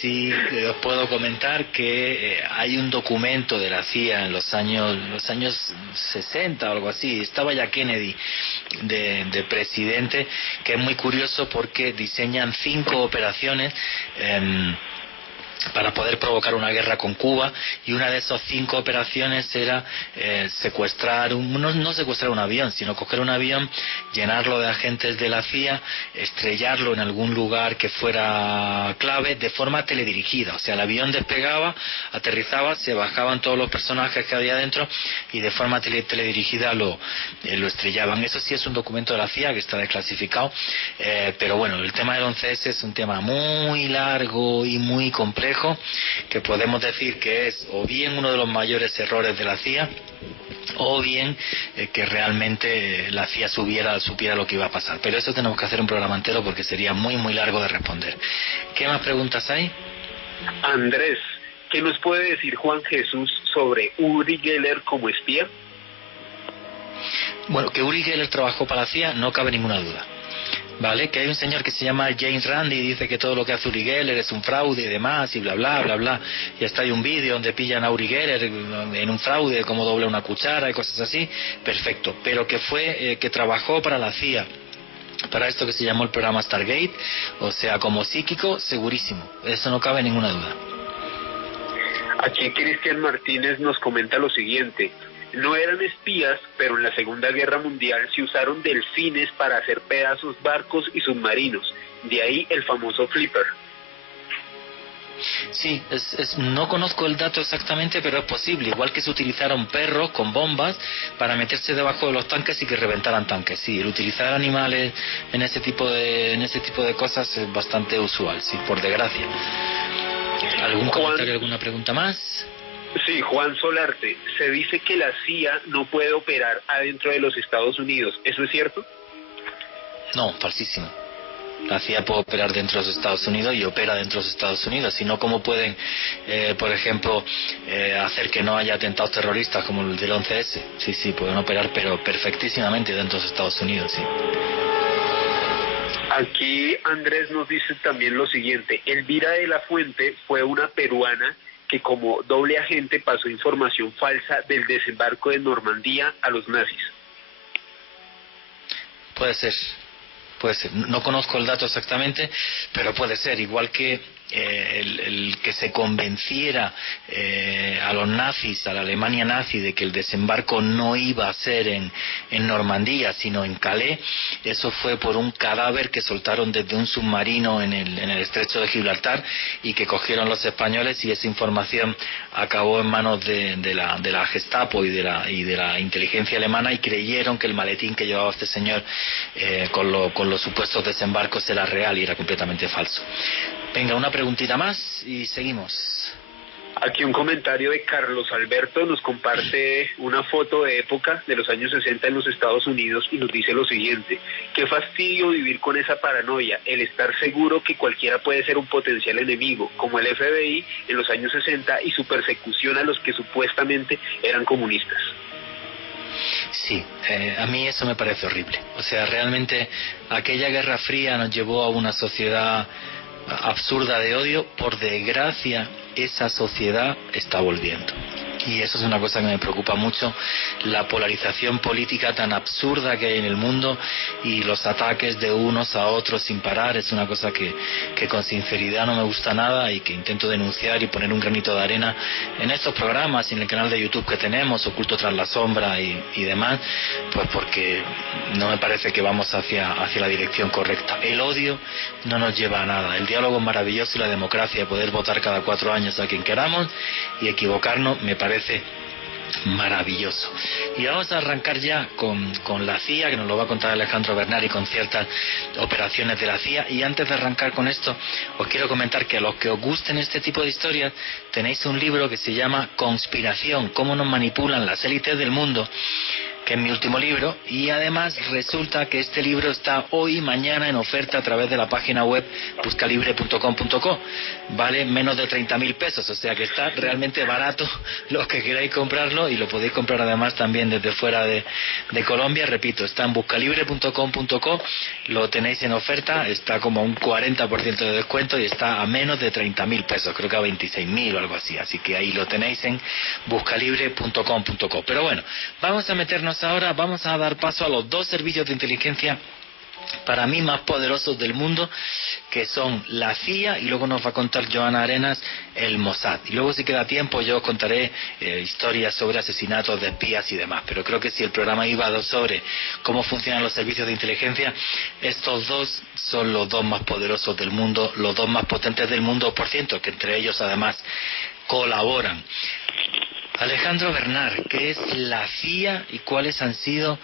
Sí, os puedo comentar que hay un documento de la CIA en los años 60 o algo así. Estaba ya Kennedy de presidente, que es muy curioso porque diseñan 5 operaciones para poder provocar una guerra con Cuba, y una de esas 5 operaciones era secuestrar, no secuestrar un avión, sino coger un avión, llenarlo de agentes de la CIA, estrellarlo en algún lugar que fuera clave de forma teledirigida. O sea, el avión despegaba, aterrizaba, se bajaban todos los personajes que había dentro y de forma teledirigida lo estrellaban. Eso sí es un documento de la CIA que está desclasificado, pero bueno, el tema del 11S es un tema muy largo y muy complejo, que podemos decir que es o bien uno de los mayores errores de la CIA, o bien que realmente la CIA supiera lo que iba a pasar. Pero eso tenemos que hacer un programa entero porque sería muy muy largo de responder. ¿Qué más preguntas hay? Andrés, ¿qué nos puede decir Juan Jesús sobre Uri Geller como espía? Bueno, que Uri Geller trabajó para la CIA no cabe ninguna duda. ¿Vale? Que hay un señor que se llama James Randi y dice que todo lo que hace Uri Geller es un fraude y demás y bla bla bla bla, y hasta hay un vídeo donde pillan a Uri Geller en un fraude, cómo dobla una cuchara y cosas así. Perfecto, pero que trabajó para la CIA, para esto que se llamó el programa Stargate, o sea, como psíquico, segurísimo, eso no cabe ninguna duda. Aquí Cristian Martínez nos comenta lo siguiente: no eran espías, pero en la Segunda Guerra Mundial se usaron delfines para hacer pedazos barcos y submarinos. De ahí el famoso Flipper. Sí, no conozco el dato exactamente, pero es posible. Igual que se utilizaron perros con bombas para meterse debajo de los tanques y que reventaran tanques. Sí, el utilizar animales en ese tipo de cosas es bastante usual, sí, por desgracia. ¿Algún comentario, alguna pregunta más? Sí, Juan Solarte, se dice que la CIA no puede operar adentro de los Estados Unidos, ¿eso es cierto? No, falsísimo. La CIA puede operar dentro de los Estados Unidos y opera dentro de los Estados Unidos, si no, ¿cómo pueden, por ejemplo, hacer que no haya atentados terroristas como el del 11S? Sí, pueden operar, pero perfectísimamente dentro de los Estados Unidos, sí. Aquí Andrés nos dice también lo siguiente: Elvira de la Fuente fue una peruana que como doble agente pasó información falsa del desembarco de Normandía a los nazis. Puede ser. No conozco el dato exactamente, pero puede ser. Igual que el que se convenciera a los nazis, a la Alemania nazi, de que el desembarco no iba a ser en Normandía, sino en Calais, eso fue por un cadáver que soltaron desde un submarino en el estrecho de Gibraltar y que cogieron los españoles, y esa información acabó en manos de la Gestapo y de la inteligencia alemana, y creyeron que el maletín que llevaba este señor con los supuestos desembarcos era real y era completamente falso. Venga, una preguntita más y seguimos. Aquí un comentario de Carlos Alberto, nos comparte una foto de época de los años 60 en los Estados Unidos y nos dice lo siguiente: qué fastidio vivir con esa paranoia, el estar seguro que cualquiera puede ser un potencial enemigo, como el FBI en los años 60 y su persecución a los que supuestamente eran comunistas. Sí, a mí eso me parece horrible. O sea, realmente aquella Guerra Fría nos llevó a una sociedad absurda de odio. Por desgracia, esa sociedad está volviendo. Y eso es una cosa que me preocupa mucho, la polarización política tan absurda que hay en el mundo y los ataques de unos a otros sin parar. Es una cosa que con sinceridad no me gusta nada y que intento denunciar y poner un granito de arena en estos programas y en el canal de YouTube que tenemos, Oculto tras la sombra y demás, pues porque no me parece que vamos hacia la dirección correcta. El odio no nos lleva a nada. El diálogo es maravilloso y la democracia, poder votar cada 4 años a quien queramos y equivocarnos, me parece maravilloso. Y vamos a arrancar ya con la CIA, que nos lo va a contar Alejandro Bernal, y con ciertas operaciones de la CIA. Y antes de arrancar con esto, os quiero comentar que a los que os gusten este tipo de historias, tenéis un libro que se llama Conspiración, cómo nos manipulan las élites del mundo, que es mi último libro, y además resulta que este libro está hoy y mañana en oferta a través de la página web buscalibre.com.co. Vale menos de 30.000 pesos, o sea que está realmente barato los que queráis comprarlo, y lo podéis comprar además también desde fuera de Colombia. Repito, está en buscalibre.com.co, lo tenéis en oferta, está como a un 40% de descuento y está a menos de 30.000 pesos, creo que a 26.000 o algo así, así que ahí lo tenéis en buscalibre.com.co. Pero bueno, vamos a meternos ahora, vamos a dar paso a los 2 servicios de inteligencia para mí más poderosos del mundo, que son la CIA, y luego nos va a contar Joana Arenas el Mossad. Y luego, si queda tiempo, yo os contaré historias sobre asesinatos de espías y demás. Pero creo que si el programa iba sobre cómo funcionan los servicios de inteligencia, estos 2 son los 2 más poderosos del mundo, los 2 más potentes del mundo, por ciento, que entre ellos además colaboran. Alejandro Bernal, ¿qué es la CIA y cuáles han sido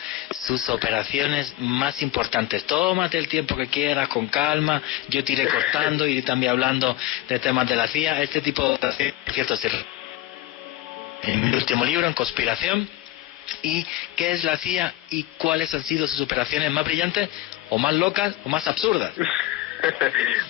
sus operaciones más importantes? Tómate el tiempo que quieras, con calma, yo te iré cortando y también hablando de temas de la CIA. Este tipo de operaciones, por cierto, en mi último libro, En Conspiración. ¿Y qué es la CIA y cuáles han sido sus operaciones más brillantes, o más locas, o más absurdas?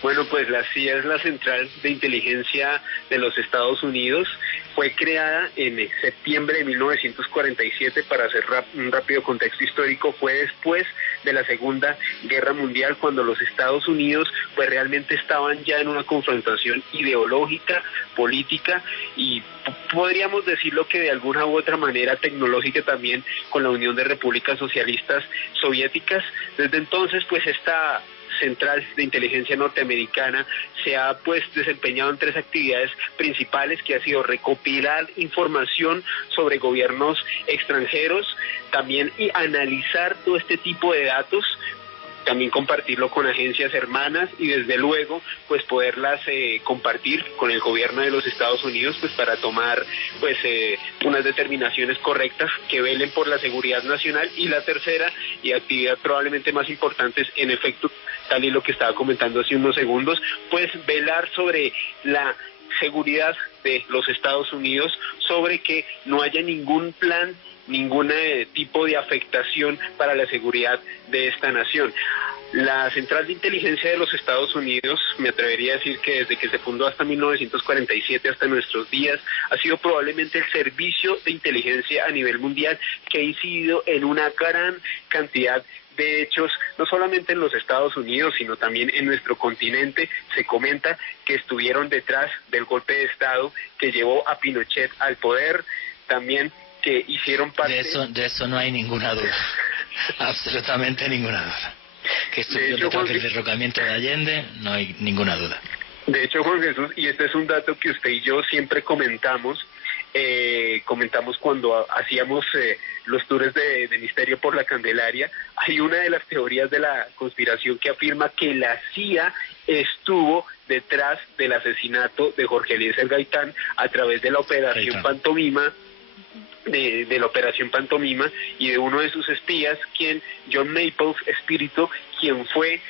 Bueno, pues la CIA es la Central de Inteligencia de los Estados Unidos. Fue creada en septiembre de 1947. Para hacer un rápido contexto histórico, fue después de la Segunda Guerra Mundial, cuando los Estados Unidos pues realmente estaban ya en una confrontación ideológica, política y podríamos decirlo que de alguna u otra manera tecnológica también, con la Unión de Repúblicas Socialistas Soviéticas. Desde entonces pues esta Central de Inteligencia norteamericana se ha pues desempeñado en 3 actividades principales, que ha sido recopilar información sobre gobiernos extranjeros, también y analizar todo este tipo de datos, también compartirlo con agencias hermanas y desde luego pues poderlas compartir con el gobierno de los Estados Unidos pues para tomar pues unas determinaciones correctas que velen por la seguridad nacional. Y la tercera y actividad probablemente más importante es, en efecto, tal y lo que estaba comentando hace unos segundos, pues velar sobre la seguridad de los Estados Unidos, sobre que no haya ningún plan, ningún tipo de afectación para la seguridad de esta nación. La Central de Inteligencia de los Estados Unidos, me atrevería a decir que desde que se fundó hasta 1947 hasta nuestros días, ha sido probablemente el servicio de inteligencia a nivel mundial que ha incidido en una gran cantidad de hechos, no solamente en los Estados Unidos, sino también en nuestro continente. Se comenta que estuvieron detrás del golpe de Estado que llevó a Pinochet al poder, también que hicieron parte... De eso no hay ninguna duda, absolutamente ninguna duda. Que estuvieron detrás del derrocamiento de Allende, no hay ninguna duda. De hecho, Juan Jesús, y este es un dato que usted y yo siempre comentamos cuando hacíamos los tours de Misterio por la Candelaria, hay una de las teorías de la conspiración que afirma que la CIA estuvo detrás del asesinato de Jorge Eliezer Gaitán a través de la Operación Pantomima, de la Operación Pantomima, y de uno de sus espías, John Maples Espíritu, quien fue,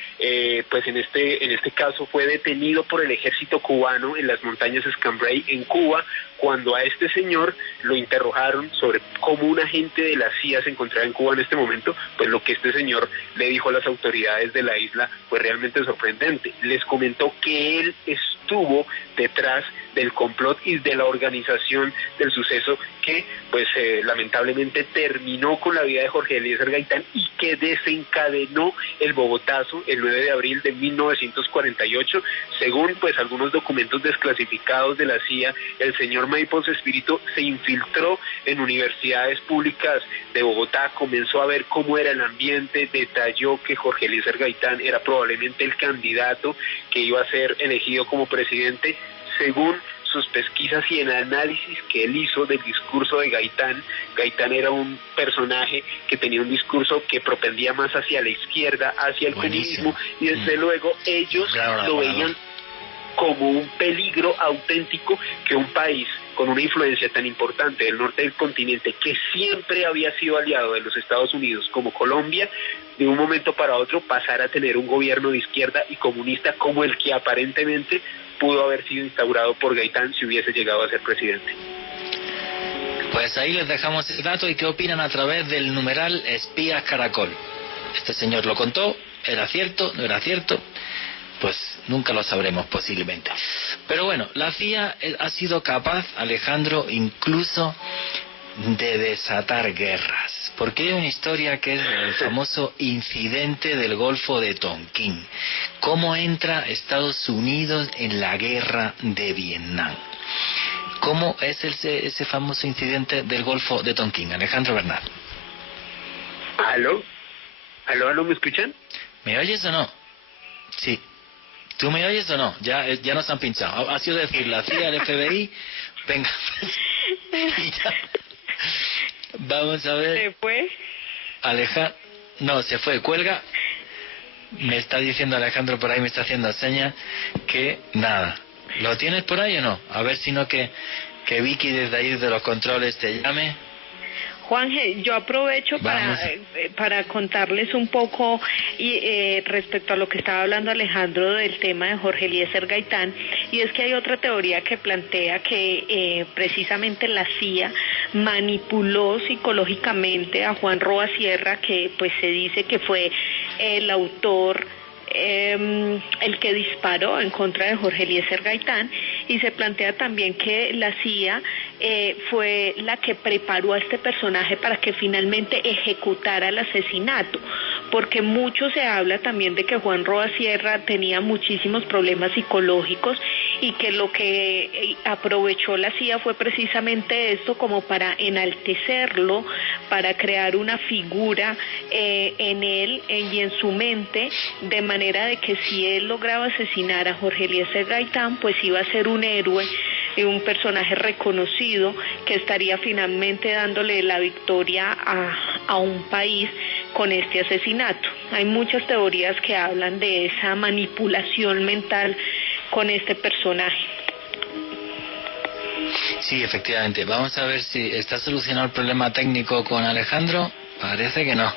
pues en este caso fue detenido por el ejército cubano en las montañas Escambray en Cuba, cuando a este señor lo interrogaron sobre cómo un agente de la CIA se encontraba en Cuba en este momento. Pues lo que este señor le dijo a las autoridades de la isla fue realmente sorprendente. Les comentó que él estuvo detrás del complot y de la organización del suceso que pues lamentablemente terminó con la vida de Jorge Eliezer Gaitán y que desencadenó el Bogotazo el 9 de abril de 1948. Según pues algunos documentos desclasificados de la CIA, el señor Maples Espíritu se infiltró en universidades públicas de Bogotá, comenzó a ver cómo era el ambiente, detalló que Jorge Eliezer Gaitán era probablemente el candidato que iba a ser elegido como presidente. Según sus pesquisas y el análisis que él hizo del discurso de Gaitán, Gaitán era un personaje que tenía un discurso que propendía más hacia la izquierda, hacia el comunismo, y desde luego ellos lo veían como un peligro auténtico que un país con una influencia tan importante del norte del continente, que siempre había sido aliado de los Estados Unidos como Colombia, de un momento para otro pasara a tener un gobierno de izquierda y comunista como el que aparentemente pudo haber sido instaurado por Gaitán si hubiese llegado a ser presidente. Pues ahí les dejamos el dato. ¿Y qué opinan a través del numeral Espías Caracol? Este señor lo contó, ¿era cierto? ¿No era cierto? Pues nunca lo sabremos posiblemente. Pero bueno, la CIA ha sido capaz, Alejandro, incluso de desatar guerras. Porque hay una historia que es el famoso incidente del Golfo de Tonquín. ¿Cómo entra Estados Unidos en la guerra de Vietnam? ¿Cómo es ese famoso incidente del Golfo de Tonquín? Alejandro Bernal. ¿Aló? ¿Aló, me escuchan? ¿Me oyes o no? Sí. ¿Tú me oyes o no? Ya nos han pinchado. Ha sido decir la CIA, el FBI. Venga. Vamos a ver. ¿Se fue? No, se fue. Cuelga. Me está diciendo Alejandro por ahí, me está haciendo señas que nada. ¿Lo tienes por ahí o no? A ver si no que Vicky desde ahí de los controles te llame. Juanje, yo aprovecho para contarles un poco respecto a lo que estaba hablando Alejandro del tema de Jorge Eliezer Gaitán, y es que hay otra teoría que plantea que precisamente la CIA manipuló psicológicamente a Juan Roa Sierra, que pues se dice que fue el autor, el que disparó en contra de Jorge Eliezer Gaitán, y se plantea también que la CIA fue la que preparó a este personaje para que finalmente ejecutara el asesinato, porque mucho se habla también de que Juan Roa Sierra tenía muchísimos problemas psicológicos y que lo que aprovechó la CIA fue precisamente esto, como para enaltecerlo, para crear una figura en él y en su mente, de manera de que si él lograba asesinar a Jorge Eliezer Gaitán, pues iba a ser un héroe, un personaje reconocido que estaría finalmente dándole la victoria a un país con este asesinato. Hay muchas teorías que hablan de esa manipulación mental con este personaje. Sí, efectivamente. Vamos a ver si está solucionado el problema técnico con Alejandro. Parece que no.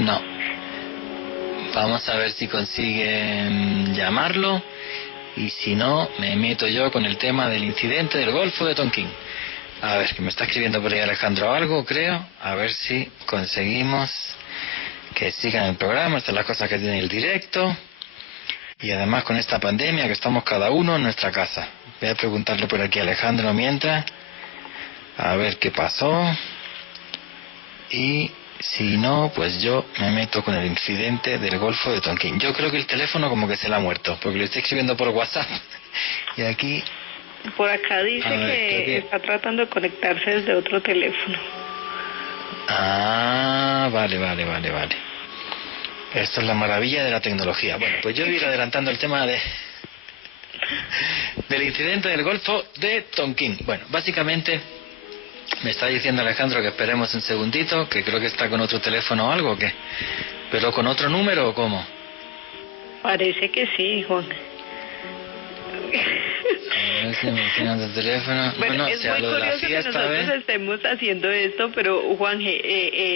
No. Vamos a ver si consiguen llamarlo. Y si no, me meto yo con el tema del incidente del Golfo de Tonquín. A ver, que me está escribiendo por ahí Alejandro algo, creo. A ver si conseguimos que sigan el programa. Estas son las cosas que tiene el directo. Y además con esta pandemia que estamos cada uno en nuestra casa. Voy a preguntarle por aquí a Alejandro mientras. A ver qué pasó. Y si no, pues yo me meto con el incidente del Golfo de Tonquín. Yo creo que el teléfono como que se le ha muerto, porque lo estoy escribiendo por WhatsApp. Y aquí... Por acá dice que está tratando de conectarse desde otro teléfono. Ah, vale. Esto es la maravilla de la tecnología. Bueno, pues yo voy a ir adelantando el tema del incidente del Golfo de Tonquín. Bueno, básicamente me está diciendo Alejandro que esperemos un segundito, que creo que está con otro teléfono o algo, ¿o qué? ¿Pero con otro número o cómo? Parece que sí, Juan. A ver si me tienen el teléfono. Bueno, es muy curioso que nosotros estemos haciendo esto, pero Juan,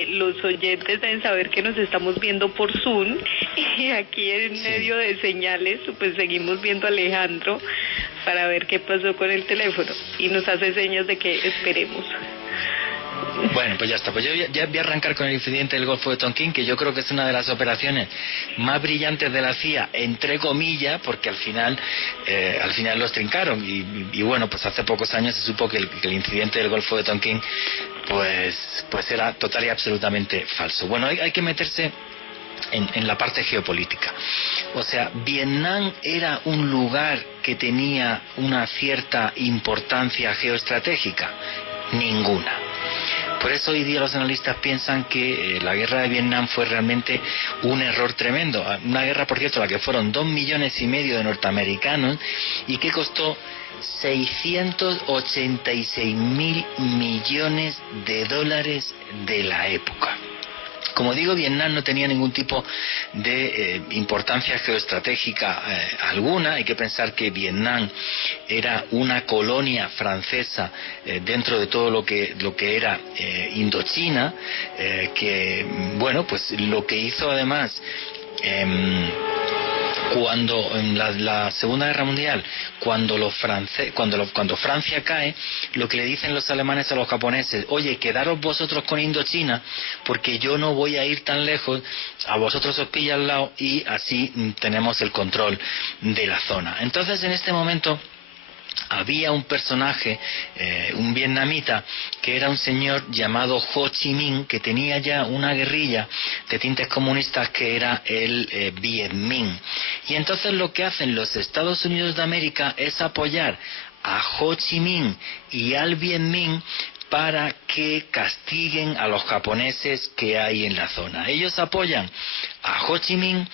los oyentes deben saber que nos estamos viendo por Zoom, y aquí en medio de señales pues seguimos viendo a Alejandro para ver qué pasó con el teléfono, y nos hace señas de que esperemos. Bueno, pues ya está. Pues yo ya voy a arrancar con el incidente del Golfo de Tonkin, que yo creo que es una de las operaciones más brillantes de la CIA, entre comillas, porque al final los trincaron. Y bueno, pues hace pocos años se supo que el incidente del Golfo de Tonkin pues era total y absolutamente falso. Bueno, hay que meterse en la parte geopolítica. O sea, Vietnam era un lugar que tenía una cierta importancia geoestratégica. Ninguna. Por eso hoy día los analistas piensan que la guerra de Vietnam fue realmente un error tremendo. Una guerra, por cierto, la que fueron 2,5 millones de norteamericanos y que costó 686.000 millones de dólares de la época. Como digo, Vietnam no tenía ningún tipo de importancia geoestratégica alguna. Hay que pensar que Vietnam era una colonia francesa dentro de todo lo que era Indochina, que, bueno, pues lo que hizo además cuando en la Segunda Guerra Mundial, cuando Francia cae, lo que le dicen los alemanes a los japoneses: oye, quedaros vosotros con Indochina porque yo no voy a ir tan lejos, a vosotros os pilla al lado y así tenemos el control de la zona. Entonces, en este momento había un personaje, un vietnamita, que era un señor llamado Ho Chi Minh, que tenía ya una guerrilla de tintes comunistas que era el Viet Minh. Y entonces lo que hacen los Estados Unidos de América es apoyar a Ho Chi Minh y al Viet Minh para que castiguen a los japoneses que hay en la zona. Ellos apoyan a Ho Chi Minh,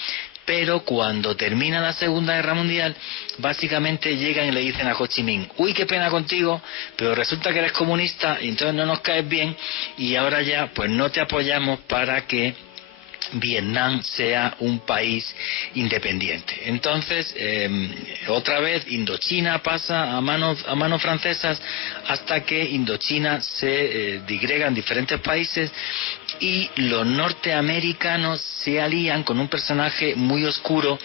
pero cuando termina la Segunda Guerra Mundial, básicamente llegan y le dicen a Ho Chi Minh: uy, qué pena contigo, pero resulta que eres comunista y entonces no nos caes bien y ahora ya pues no te apoyamos para que Vietnam sea un país independiente. Entonces, otra vez Indochina pasa a manos francesas hasta que Indochina se digrega en diferentes países y los norteamericanos se alían con un personaje muy oscuro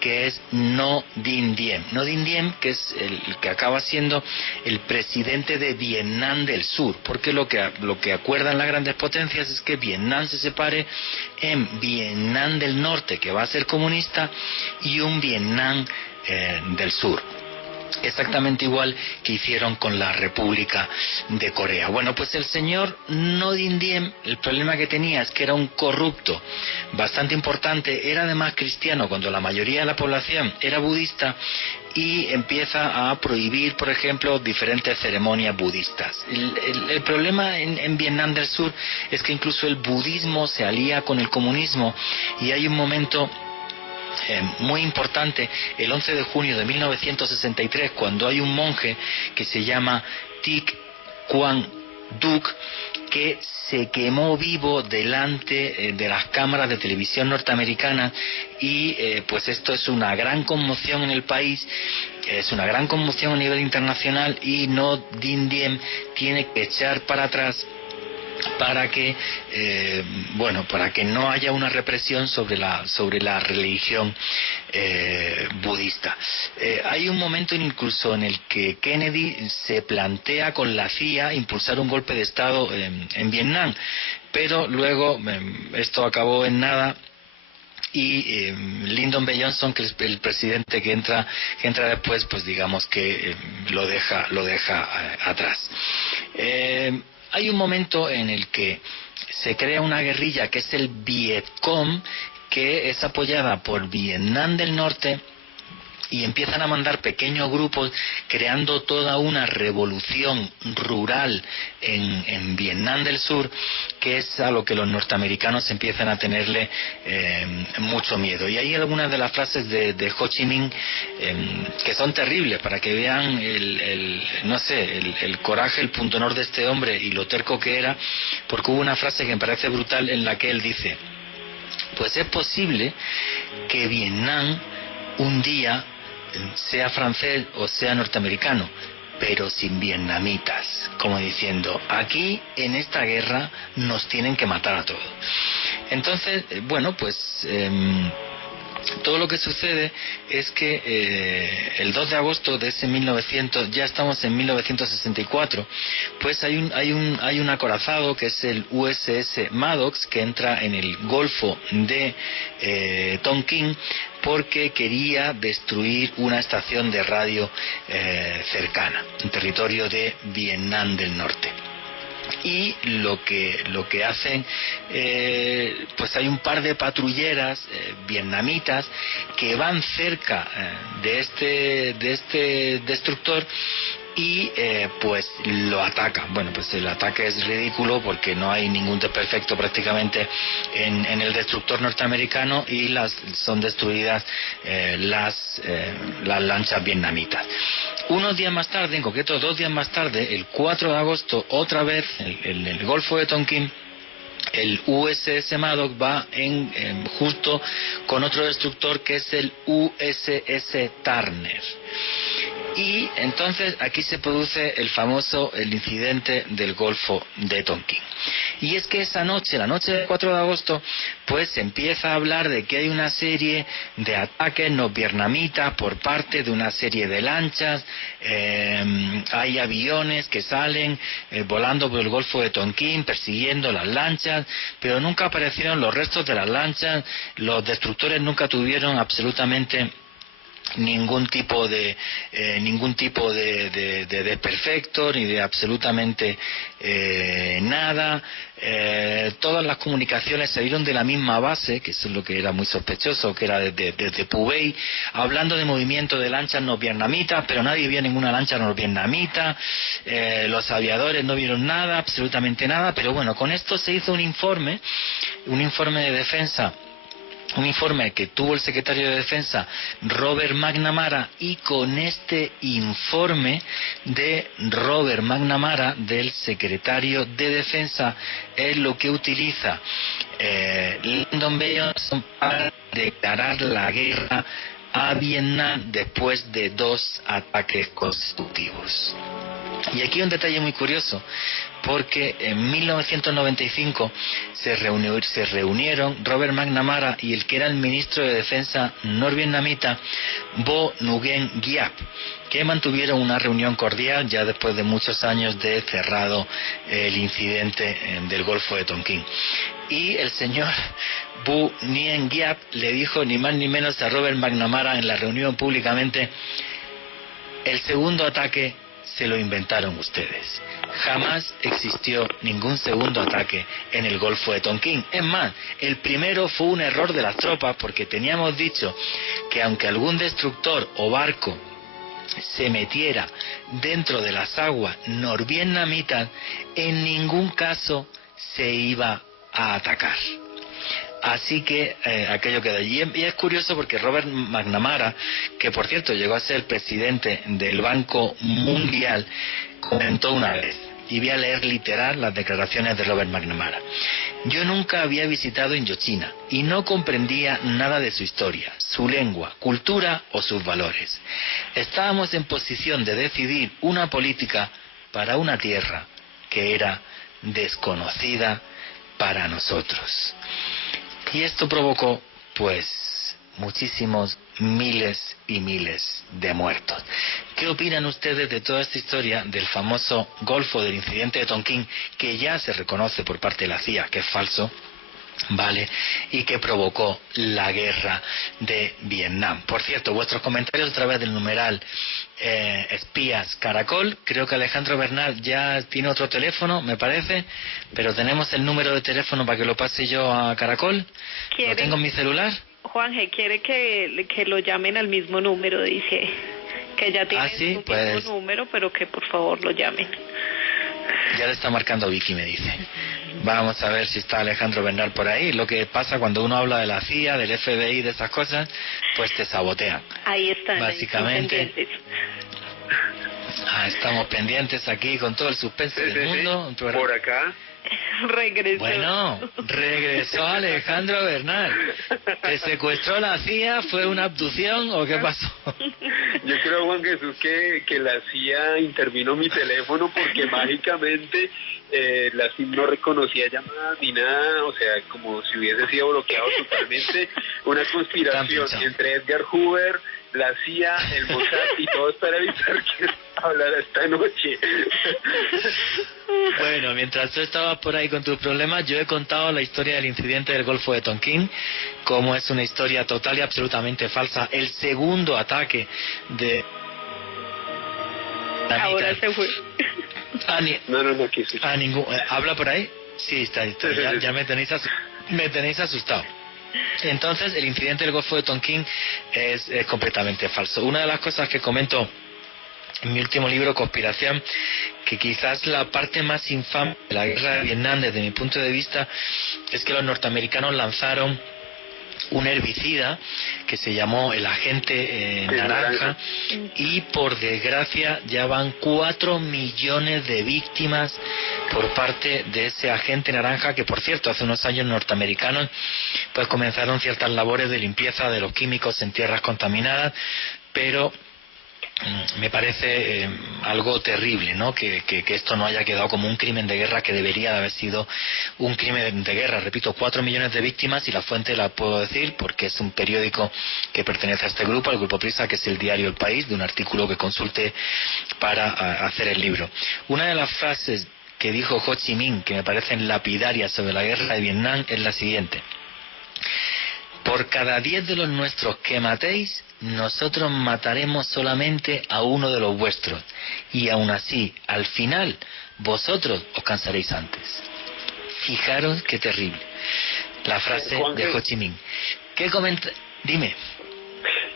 que es Ngo Dinh Diem. Ngo Dinh Diem, que es el que acaba siendo el presidente de Vietnam del Sur, porque lo que acuerdan las grandes potencias es que Vietnam se separe en Vietnam del Norte, que va a ser comunista, y un Vietnam del Sur. Exactamente igual que hicieron con la República de Corea. Bueno, pues el señor Ngo Dinh Diem, el problema que tenía es que era un corrupto bastante importante, era además cristiano cuando la mayoría de la población era budista, y empieza a prohibir, por ejemplo, diferentes ceremonias budistas. El problema en Vietnam del Sur es que incluso el budismo se alía con el comunismo, y hay un momento muy importante, el 11 de junio de 1963, cuando hay un monje que se llama Thich Quang Duc, que se quemó vivo delante de las cámaras de televisión norteamericanas, y pues esto es una gran conmoción en el país, es una gran conmoción a nivel internacional, y Ngo Dinh Diem tiene que echar para atrás para que para que no haya una represión sobre la religión budista. Hay un momento incluso en el que Kennedy se plantea con la CIA impulsar un golpe de Estado en Vietnam, pero luego esto acabó en nada, y Lyndon B. Johnson, que es el presidente que entra después, pues digamos que lo deja atrás. Hay un momento en el que se crea una guerrilla que es el Vietcong, que es apoyada por Vietnam del Norte, y empiezan a mandar pequeños grupos creando toda una revolución rural en Vietnam del Sur, que es a lo que los norteamericanos empiezan a tenerle mucho miedo. Y hay algunas de las frases de Ho Chi Minh que son terribles, para que vean el coraje, el punto honor de este hombre y lo terco que era, porque hubo una frase que me parece brutal en la que él dice: pues es posible que Vietnam un día sea francés o sea norteamericano, pero sin vietnamitas, como diciendo, aquí en esta guerra nos tienen que matar a todos. Entonces, bueno, pues todo lo que sucede es que el 2 de agosto de ese 1900, ya estamos en 1964, pues hay un acorazado que es el USS Maddox, que entra en el Golfo de Tonkin porque quería destruir una estación de radio cercana, en territorio de Vietnam del Norte. Y lo que hacen, pues hay un par de patrulleras vietnamitas que van cerca de este destructor y pues lo atacan. Bueno, pues el ataque es ridículo porque no hay ningún desperfecto prácticamente en el destructor norteamericano y son destruidas las lanchas vietnamitas. Unos días más tarde, en concreto 2 días más tarde, el 4 de agosto, otra vez en el Golfo de Tonkin, el USS Maddox va justo con otro destructor que es el USS Turner. Y entonces aquí se produce el incidente del Golfo de Tonkin. Y es que esa noche, la noche del 4 de agosto, pues se empieza a hablar de que hay una serie de ataques norvietnamitas por parte de una serie de lanchas, hay aviones que salen volando por el Golfo de Tonkin persiguiendo las lanchas, pero nunca aparecieron los restos de las lanchas, los destructores nunca tuvieron absolutamente ningún tipo de desperfecto ni de absolutamente nada. Todas las comunicaciones salieron de la misma base, que eso es lo que era muy sospechoso, que era desde Pubey, hablando de movimiento de lanchas norvietnamitas, pero nadie vio ninguna lancha norvietnamita. Los aviadores no vieron nada, absolutamente nada. Pero bueno, con esto se hizo un informe de defensa, un informe que tuvo el secretario de Defensa, Robert McNamara, y con este informe de Robert McNamara, del secretario de Defensa, es lo que utiliza Lyndon B. Johnson para declarar la guerra a Vietnam después de 2 ataques consecutivos. Y aquí un detalle muy curioso, porque en 1995 se reunieron Robert McNamara y el que era el ministro de Defensa norvietnamita, Vo Nguyen Giap, que mantuvieron una reunión cordial ya después de muchos años de cerrado el incidente del Golfo de Tonkin. Y el señor Vo Nguyen Giap le dijo ni más ni menos a Robert McNamara en la reunión públicamente: el segundo ataque se lo inventaron ustedes. Jamás existió ningún segundo ataque en el Golfo de Tonkin. Es más, el primero fue un error de las tropas, porque teníamos dicho que aunque algún destructor o barco se metiera dentro de las aguas norvietnamitas, en ningún caso se iba a atacar. Así que aquello quedó allí. Y es curioso porque Robert McNamara, que por cierto llegó a ser presidente del Banco Mundial, comentó una vez, y voy a leer literal las declaraciones de Robert McNamara: yo nunca había visitado Indochina y no comprendía nada de su historia, su lengua, cultura o sus valores. Estábamos en posición de decidir una política para una tierra que era desconocida para nosotros. Y esto provocó, pues, muchísimos miles y miles de muertos. ¿Qué opinan ustedes de toda esta historia del famoso Golfo, del incidente de Tonkin, que ya se reconoce por parte de la CIA que es falso, ¿vale? Y que provocó la guerra de Vietnam? Por cierto, vuestros comentarios a través del numeral Espías Caracol. Creo que Alejandro Bernal ya tiene otro teléfono, me parece, pero tenemos el número de teléfono para que lo pase yo a Caracol. ¿Lo tengo en mi celular? Juanje, quiere que lo llamen al mismo número, dice que ya tiene ¿sí? su Pues mismo número, pero que por favor lo llamen. Ya le está marcando Vicky, me dice. Vamos a ver si está Alejandro Bernal por ahí. Lo que pasa cuando uno habla de la CIA, del FBI, de esas cosas, pues te sabotean. Ahí están. Básicamente. Estamos pendientes aquí con todo el suspense del mundo. Sí. Por acá. Regresó. Bueno, regresó Alejandro Bernal. ¿Te secuestró la CIA? ¿Fue una abducción o qué pasó? Yo creo, Juan Jesús, que la CIA intervino en mi teléfono porque mágicamente la SIM no reconocía llamadas ni nada, o sea, como si hubiese sido bloqueado totalmente. Una conspiración entre Edgar Hoover, la CIA, el Mossad y todos para evitar que hablara esta noche. Bueno, mientras tú estabas por ahí con tus problemas, yo he contado la historia del incidente del Golfo de Tonkin, como es una historia total y absolutamente falsa. El segundo ataque de... Ahora se fue. No, aquí sí. ¿Habla por ahí? Sí, está. Ya me tenéis asustado. Entonces, el incidente del Golfo de Tonkin es completamente falso. Una de las cosas que comento en mi último libro, Conspiración, que quizás la parte más infame de la guerra de Vietnam, desde mi punto de vista, es que los norteamericanos lanzaron un herbicida que se llamó el agente naranja, y por desgracia ya van 4 millones de víctimas por parte de ese agente naranja, que por cierto hace unos años norteamericanos pues comenzaron ciertas labores de limpieza de los químicos en tierras contaminadas, pero me parece algo terrible, ¿no? Que esto no haya quedado como un crimen de guerra que debería de haber sido un crimen de guerra. Repito, 4 millones de víctimas, y la fuente la puedo decir porque es un periódico que pertenece a este grupo, al Grupo Prisa, que es el diario El País, de un artículo que consulté para hacer el libro. Una de las frases que dijo Ho Chi Minh, que me parecen lapidarias sobre la guerra de Vietnam, es la siguiente: por cada 10 de los nuestros que matéis, nosotros mataremos solamente a uno de los vuestros, y aún así, al final, vosotros os cansaréis antes. Fijaros qué terrible. La frase de Ho Chi Minh. ¿Qué comenta? Dime.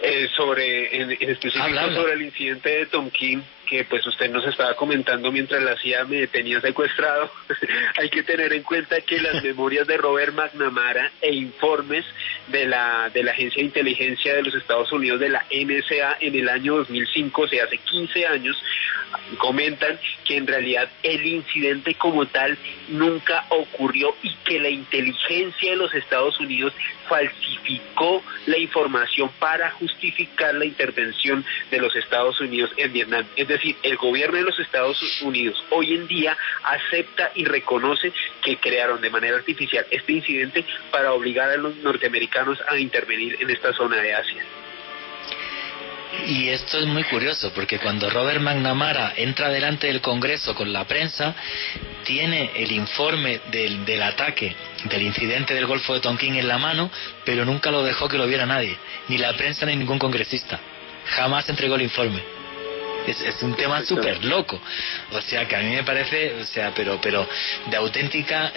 En específico habla. Sobre el incidente de Tonkin, que pues usted nos estaba comentando mientras la CIA me tenía secuestrado. Hay que tener en cuenta que las memorias de Robert McNamara e informes de la Agencia de Inteligencia de los Estados Unidos, de la NSA, en el año 2005, o sea, hace 15 años, comentan que en realidad el incidente como tal nunca ocurrió y que la inteligencia de los Estados Unidos falsificó la información para justificar la intervención de los Estados Unidos en Vietnam. Es decir, el gobierno de los Estados Unidos hoy en día acepta y reconoce que crearon de manera artificial este incidente para obligar a los norteamericanos a intervenir en esta zona de Asia. Y esto es muy curioso, porque cuando Robert McNamara entra delante del Congreso con la prensa, tiene el informe del ataque, del incidente del Golfo de Tonkin en la mano, pero nunca lo dejó que lo viera nadie, ni la prensa ni ningún congresista. Jamás entregó el informe. Es un tema súper loco. O sea, que a mí me parece, o sea, pero de auténtica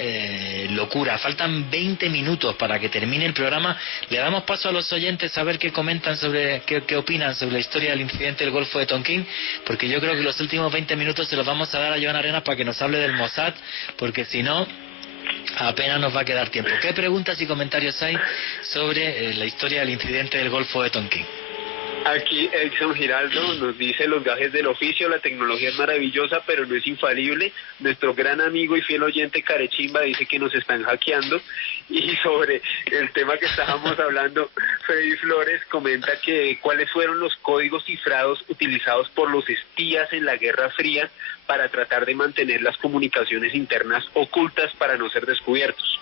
locura. Faltan 20 minutos para que termine el programa. Le damos paso a los oyentes a ver qué comentan sobre, qué opinan sobre la historia del incidente del Golfo de Tonkin, porque yo creo que los últimos 20 minutos se los vamos a dar a Joan Arenas para que nos hable del Mossad, porque si no, apenas nos va a quedar tiempo. ¿Qué preguntas y comentarios hay sobre la historia del incidente del Golfo de Tonkin? Aquí Edson Giraldo nos dice: los gajes del oficio, la tecnología es maravillosa pero no es infalible. Nuestro gran amigo y fiel oyente Carechimba dice que nos están hackeando. Y sobre el tema que estábamos hablando, Freddy Flores comenta que cuáles fueron los códigos cifrados utilizados por los espías en la Guerra Fría para tratar de mantener las comunicaciones internas ocultas para no ser descubiertos.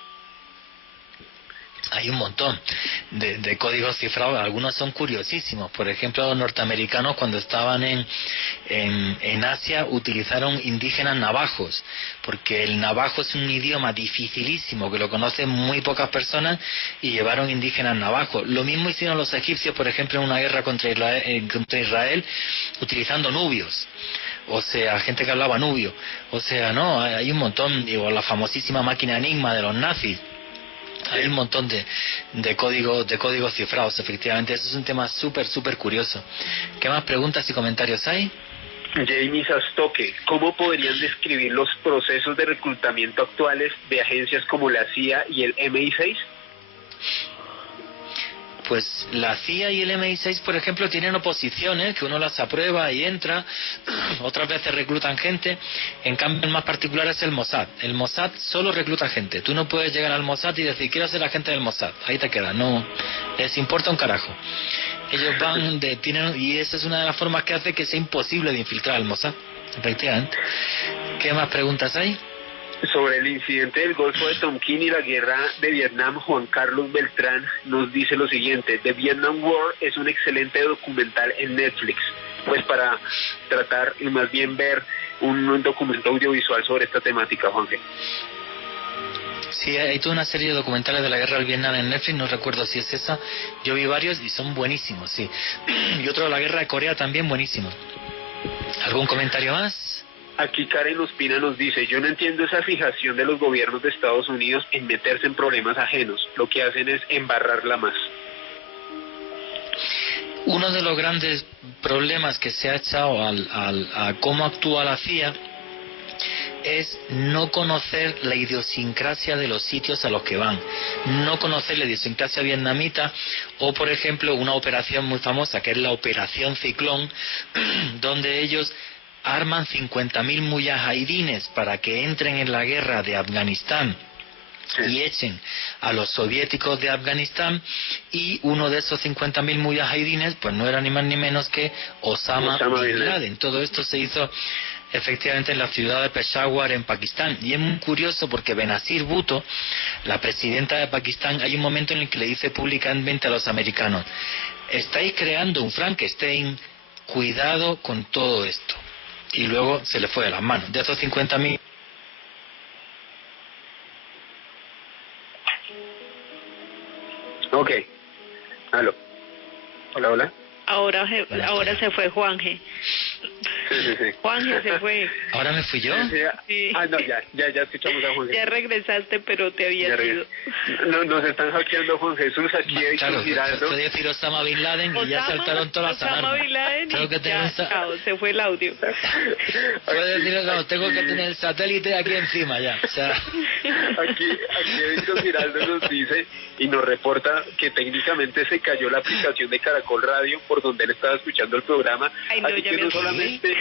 Hay un montón de códigos cifrados, algunos son curiosísimos. Por ejemplo, los norteamericanos, cuando estaban en Asia, utilizaron indígenas navajos, porque el navajo es un idioma dificilísimo que lo conocen muy pocas personas, y llevaron indígenas navajos. Lo mismo hicieron los egipcios, por ejemplo, en una guerra contra Israel, utilizando nubios. O sea, gente que hablaba nubio. O sea, no, hay un montón. Digo, la famosísima máquina Enigma de los nazis. Hay un montón de códigos cifrados, efectivamente. Eso es un tema súper curioso. ¿Qué más preguntas y comentarios hay? Jamie Sastoque, ¿cómo podrían describir los procesos de reclutamiento actuales de agencias como la CIA y el MI6? pues la CIA y el MI6, por ejemplo, tienen oposiciones, que uno las aprueba y entra, otras veces reclutan gente. En cambio, el más particular es el Mossad. El Mossad solo recluta gente. Tú no puedes llegar al Mossad y decir, quiero ser agente del Mossad. Ahí te quedas, no les importa un carajo. Ellos van, y esa es una de las formas que hace que sea imposible de infiltrar al Mossad, efectivamente. ¿Qué más preguntas hay? Sobre el incidente del Golfo de Tonkin y la guerra de Vietnam, Juan Carlos Beltrán nos dice lo siguiente: The Vietnam War es un excelente documental en Netflix, pues para tratar y más bien ver un documento audiovisual sobre esta temática, Juanje. Sí, hay toda una serie de documentales de la guerra del Vietnam en Netflix, no recuerdo si es esa. Yo vi varios y son buenísimos, sí. Y otro de la guerra de Corea también buenísimo. ¿Algún comentario más? Aquí Karen Ospina nos dice: yo no entiendo esa fijación de los gobiernos de Estados Unidos en meterse en problemas ajenos. Lo que hacen es embarrarla más. Uno de los grandes problemas que se ha echado a cómo actúa la CIA es no conocer la idiosincrasia de los sitios a los que van, no conocer la idiosincrasia vietnamita, o por ejemplo una operación muy famosa que es la Operación Ciclón, donde ellos arman 50.000 mujahidines para que entren en la guerra de Afganistán y echen a los soviéticos de Afganistán, y uno de esos 50.000 mujahidines pues no era ni más ni menos que Osama Bin Laden. Todo esto se hizo efectivamente en la ciudad de Peshawar, en Pakistán, y es muy curioso porque Benazir Bhutto, la presidenta de Pakistán, hay un momento en el que le dice públicamente a los americanos: estáis creando un Frankenstein, cuidado con todo esto. Y luego se le fue de las manos. De esos 50.000... Ok. Aló. Hola, hola. Ahora se fue Juanje. Sí. Juanje se fue. ¿Ahora me fui yo? Sí. No, ya escuchamos a Juan Jesús. Ya regresaste, pero te había ido. No, nos están hackeando Juan Jesús aquí, claro, Giraldo. puede decir Osama Bin Laden y ya saltaron todas las Osama alarmas. Bin Laden Tengo que tener se fue el audio. Puede decir, no, tengo que tener el satélite aquí encima ya. O sea... Aquí Víctor Giraldo nos dice y nos reporta que técnicamente se cayó la aplicación de Caracol Radio por donde él estaba escuchando el programa. Ay, no, así que no solamente...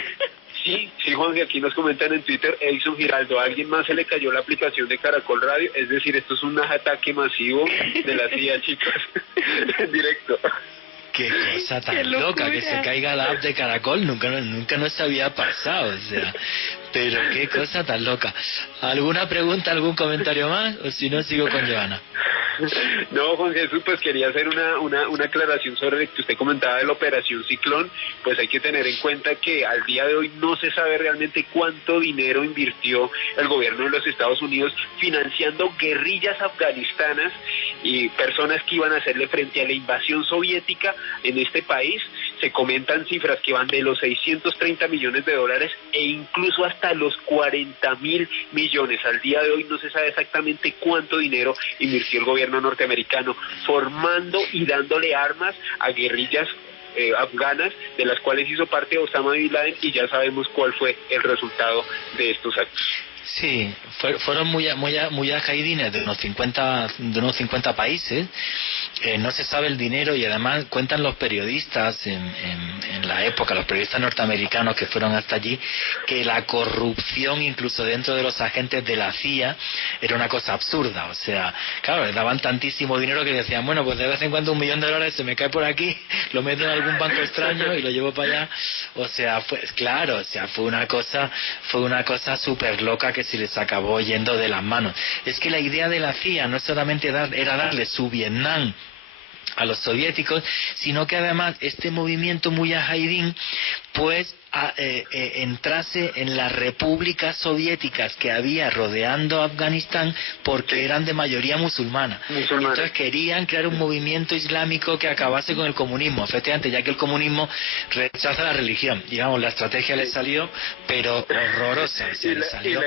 Sí, Juan, que aquí nos comentan en Twitter, Edison Giraldo, a alguien más se le cayó la aplicación de Caracol Radio, es decir, esto es un ataque masivo de la CIA, chicos, en directo. Qué cosa tan loca, que se caiga la app de Caracol, nunca nos había pasado, o sea, pero qué cosa tan loca. ¿Alguna pregunta, algún comentario más? O si no, sigo con Joana. No, Juan Jesús, pues quería hacer una aclaración sobre lo que usted comentaba de la Operación Ciclón. Pues hay que tener en cuenta que al día de hoy no se sabe realmente cuánto dinero invirtió el gobierno de los Estados Unidos financiando guerrillas afganistanas y personas que iban a hacerle frente a la invasión soviética en este país. Se comentan cifras que van de los 630 millones de dólares e incluso hasta los 40.000 millones. Al día de hoy no se sabe exactamente cuánto dinero invirtió el gobierno norteamericano formando y dándole armas a guerrillas afganas, de las cuales hizo parte Osama Bin Laden, y ya sabemos cuál fue el resultado de estos actos. Sí, fueron mujahidines de unos 50 países. No se sabe el dinero, y además cuentan los periodistas en la época, los periodistas norteamericanos que fueron hasta allí, que la corrupción incluso dentro de los agentes de la CIA era una cosa absurda. O sea, claro, les daban tantísimo dinero que decían, bueno, pues de vez en cuando $1 millón se me cae por aquí, lo meto en algún banco extraño y lo llevo para allá. O sea, fue una cosa súper loca que se les acabó yendo de las manos. Es que la idea de la CIA no solamente era darle su Vietnam a los soviéticos, sino que además este movimiento mujahidín pues entrase en las repúblicas soviéticas que había rodeando Afganistán, porque eran de mayoría musulmana. Entonces querían crear un movimiento islámico que acabase con el comunismo, efectivamente, ya que el comunismo rechaza la religión. Digamos, la estrategia le salió, pero horrorosa, o sea, le salió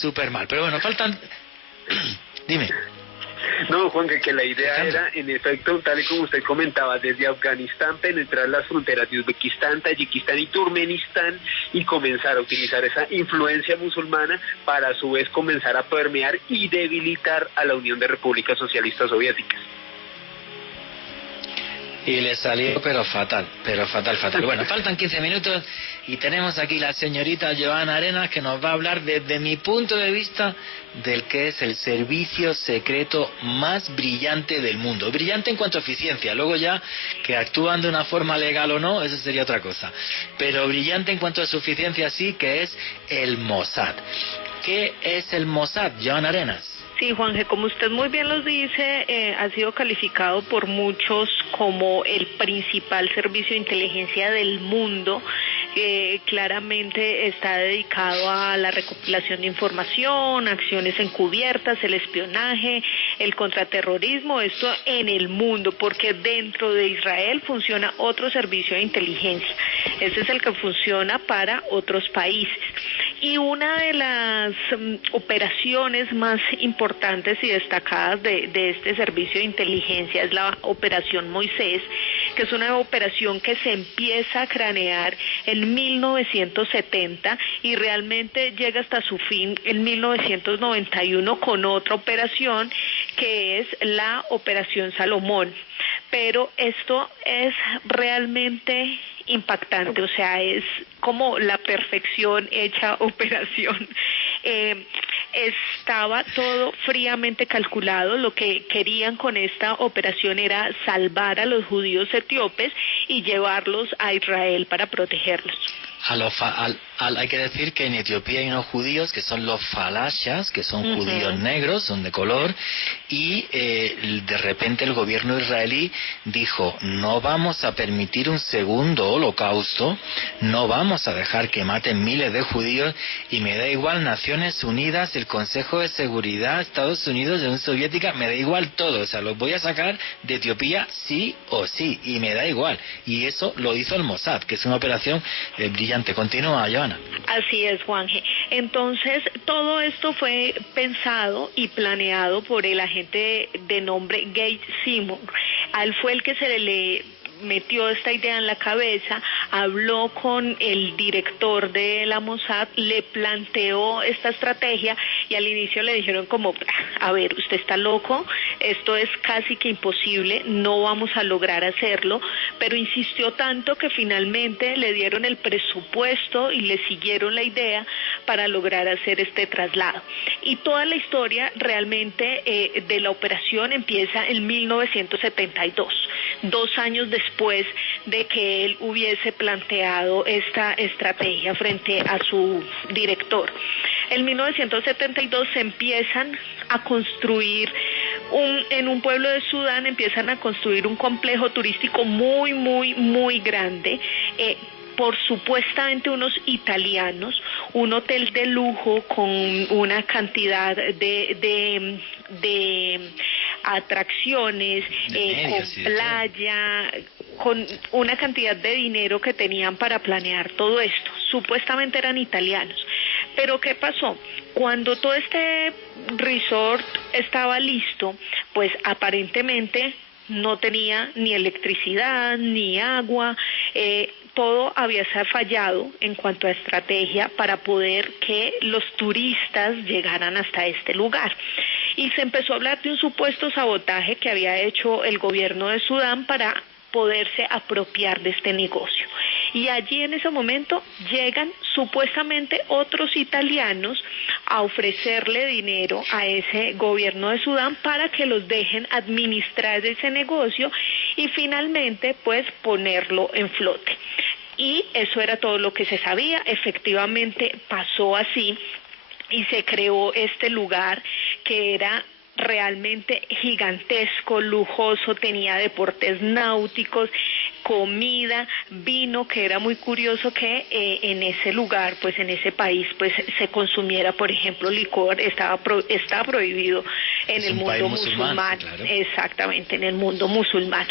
súper mal. Pero bueno, faltan... Dime. No, Juan, que la idea era, en efecto, tal y como usted comentaba, desde Afganistán penetrar las fronteras de Uzbekistán, Tayikistán y Turkmenistán y comenzar a utilizar esa influencia musulmana para a su vez comenzar a permear y debilitar a la Unión de Repúblicas Socialistas Soviéticas. Y le salió pero fatal, fatal. Bueno, faltan 15 minutos y tenemos aquí la señorita Joana Arenas que nos va a hablar desde mi punto de vista del que es el servicio secreto más brillante del mundo. Brillante en cuanto a eficiencia, luego ya que actúan de una forma legal o no, eso sería otra cosa. Pero brillante en cuanto a su eficiencia sí, que es el Mossad. ¿Qué es el Mossad, Joana Arenas? Sí, Juanje, como usted muy bien lo dice, ha sido calificado por muchos como el principal servicio de inteligencia del mundo. Claramente está dedicado a la recopilación de información, acciones encubiertas, el espionaje, el contraterrorismo, esto en el mundo, porque dentro de Israel funciona otro servicio de inteligencia. Ese es el que funciona para otros países. Y una de las operaciones más importantes y destacadas de este servicio de inteligencia es la Operación Moisés, que es una operación que se empieza a cranear en 1970 y realmente llega hasta su fin en 1991 con otra operación que es la Operación Salomón. Pero esto es realmente impactante, o sea, es como la perfección hecha operación. Estaba todo fríamente calculado. Lo que querían con esta operación era salvar a los judíos etíopes y llevarlos a Israel para protegerlos. Hay que decir que en Etiopía hay unos judíos que son los falashas, que son judíos negros, son de color, y de repente el gobierno israelí dijo: no vamos a permitir un segundo holocausto, no vamos a dejar que maten miles de judíos, y me da igual Naciones Unidas, el Consejo de Seguridad, Estados Unidos, Unión Soviética, me da igual todo, o sea, los voy a sacar de Etiopía sí o sí, y me da igual. Y eso lo hizo el Mossad, que es una operación brillante. Continúa, Joana. Así es, Juanje. Entonces, todo esto fue pensado y planeado por el agente de nombre Gates Simon. A él fue el que se le metió esta idea en la cabeza, habló con el director de la Mossad, le planteó esta estrategia y al inicio le dijeron como: a ver, usted está loco, esto es casi que imposible, no vamos a lograr hacerlo, pero insistió tanto que finalmente le dieron el presupuesto y le siguieron la idea para lograr hacer este traslado. Y toda la historia realmente de la operación empieza en 1972, 2 años después de que él hubiese planteado esta estrategia frente a su director. En 1972 se empiezan a construir en un pueblo de Sudán, empiezan a construir un complejo turístico muy grande, por supuestamente unos italianos, un hotel de lujo con una cantidad de atracciones, con playa, con una cantidad de dinero que tenían para planear todo esto. Supuestamente eran italianos. Pero ¿qué pasó? Cuando todo este resort estaba listo, pues aparentemente no tenía ni electricidad, ni agua, todo había fallado en cuanto a estrategia para poder que los turistas llegaran hasta este lugar. Y se empezó a hablar de un supuesto sabotaje que había hecho el gobierno de Sudán para poderse apropiar de este negocio. Y allí en ese momento llegan supuestamente otros italianos a ofrecerle dinero a ese gobierno de Sudán para que los dejen administrar ese negocio y finalmente pues ponerlo en flote. Y eso era todo lo que se sabía. Efectivamente pasó así y se creó este lugar que era realmente gigantesco, lujoso, tenía deportes náuticos, comida, vino, que era muy curioso que en ese lugar, pues en ese país, pues se consumiera, por ejemplo, licor, está prohibido en el mundo musulmán, claro. Exactamente, en el mundo musulmán.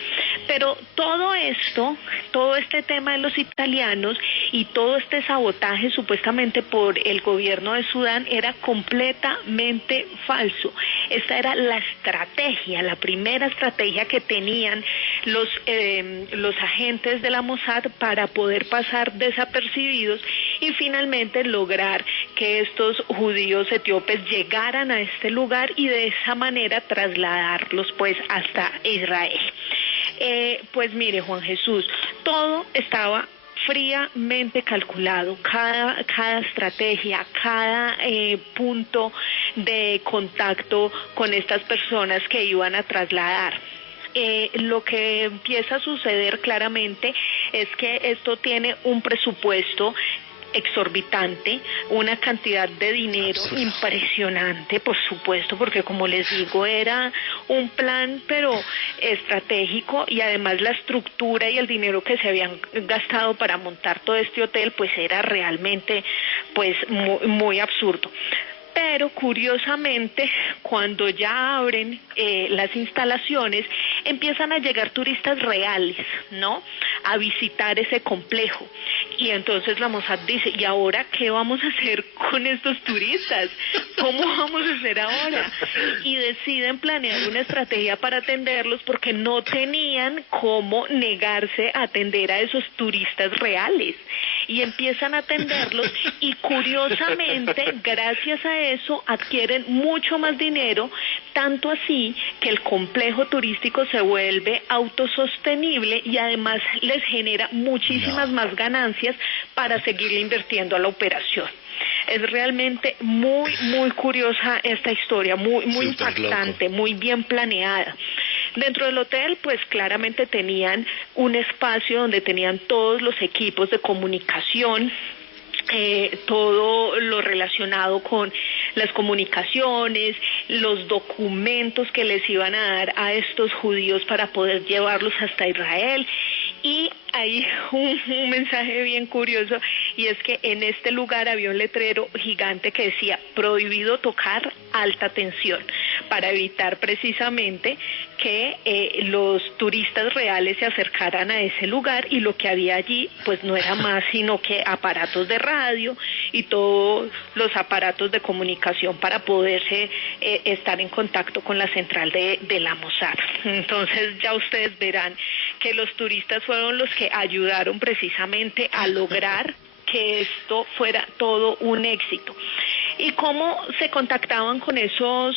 Pero todo esto, todo este tema de los italianos y todo este sabotaje supuestamente por el gobierno de Sudán era completamente falso. Esta era la estrategia, la primera estrategia que tenían los agentes de la Mossad para poder pasar desapercibidos y finalmente lograr que estos judíos etíopes llegaran a este lugar y de esa manera trasladarlos pues hasta Israel. Pues mire, Juan Jesús, todo estaba fríamente calculado, cada estrategia, cada punto de contacto con estas personas que iban a trasladar. Lo que empieza a suceder claramente es que esto tiene un presupuesto exorbitante, una cantidad de dinero impresionante, por supuesto, porque como les digo, era un plan pero estratégico, y además la estructura y el dinero que se habían gastado para montar todo este hotel pues era realmente pues muy absurdo. Pero curiosamente, cuando ya abren las instalaciones, empiezan a llegar turistas reales, ¿no?, a visitar ese complejo. Y entonces la Mossad dice, ¿y ahora qué vamos a hacer con estos turistas? ¿Cómo vamos a hacer ahora? Y deciden planear una estrategia para atenderlos, porque no tenían cómo negarse a atender a esos turistas reales. Y empiezan a atenderlos, y curiosamente, gracias a eso, adquieren mucho más dinero, tanto así que el complejo turístico se vuelve autosostenible y además les genera muchísimas más ganancias para seguir invirtiendo a la operación. Es realmente muy curiosa esta historia, muy impactante, loco, muy bien planeada. Dentro del hotel, pues claramente tenían un espacio donde tenían todos los equipos de comunicación, todo lo relacionado con las comunicaciones, los documentos que les iban a dar a estos judíos para poder llevarlos hasta Israel. Y hay un mensaje bien curioso, y es que en este lugar había un letrero gigante que decía prohibido tocar alta tensión, para evitar precisamente que los turistas reales se acercaran a ese lugar, y lo que había allí pues no era más sino que aparatos de radio y todos los aparatos de comunicación para poderse estar en contacto con la central de la Mossad. Entonces ya ustedes verán que los turistas fueron los que ayudaron precisamente a lograr que esto fuera todo un éxito. ¿Y cómo se contactaban con esos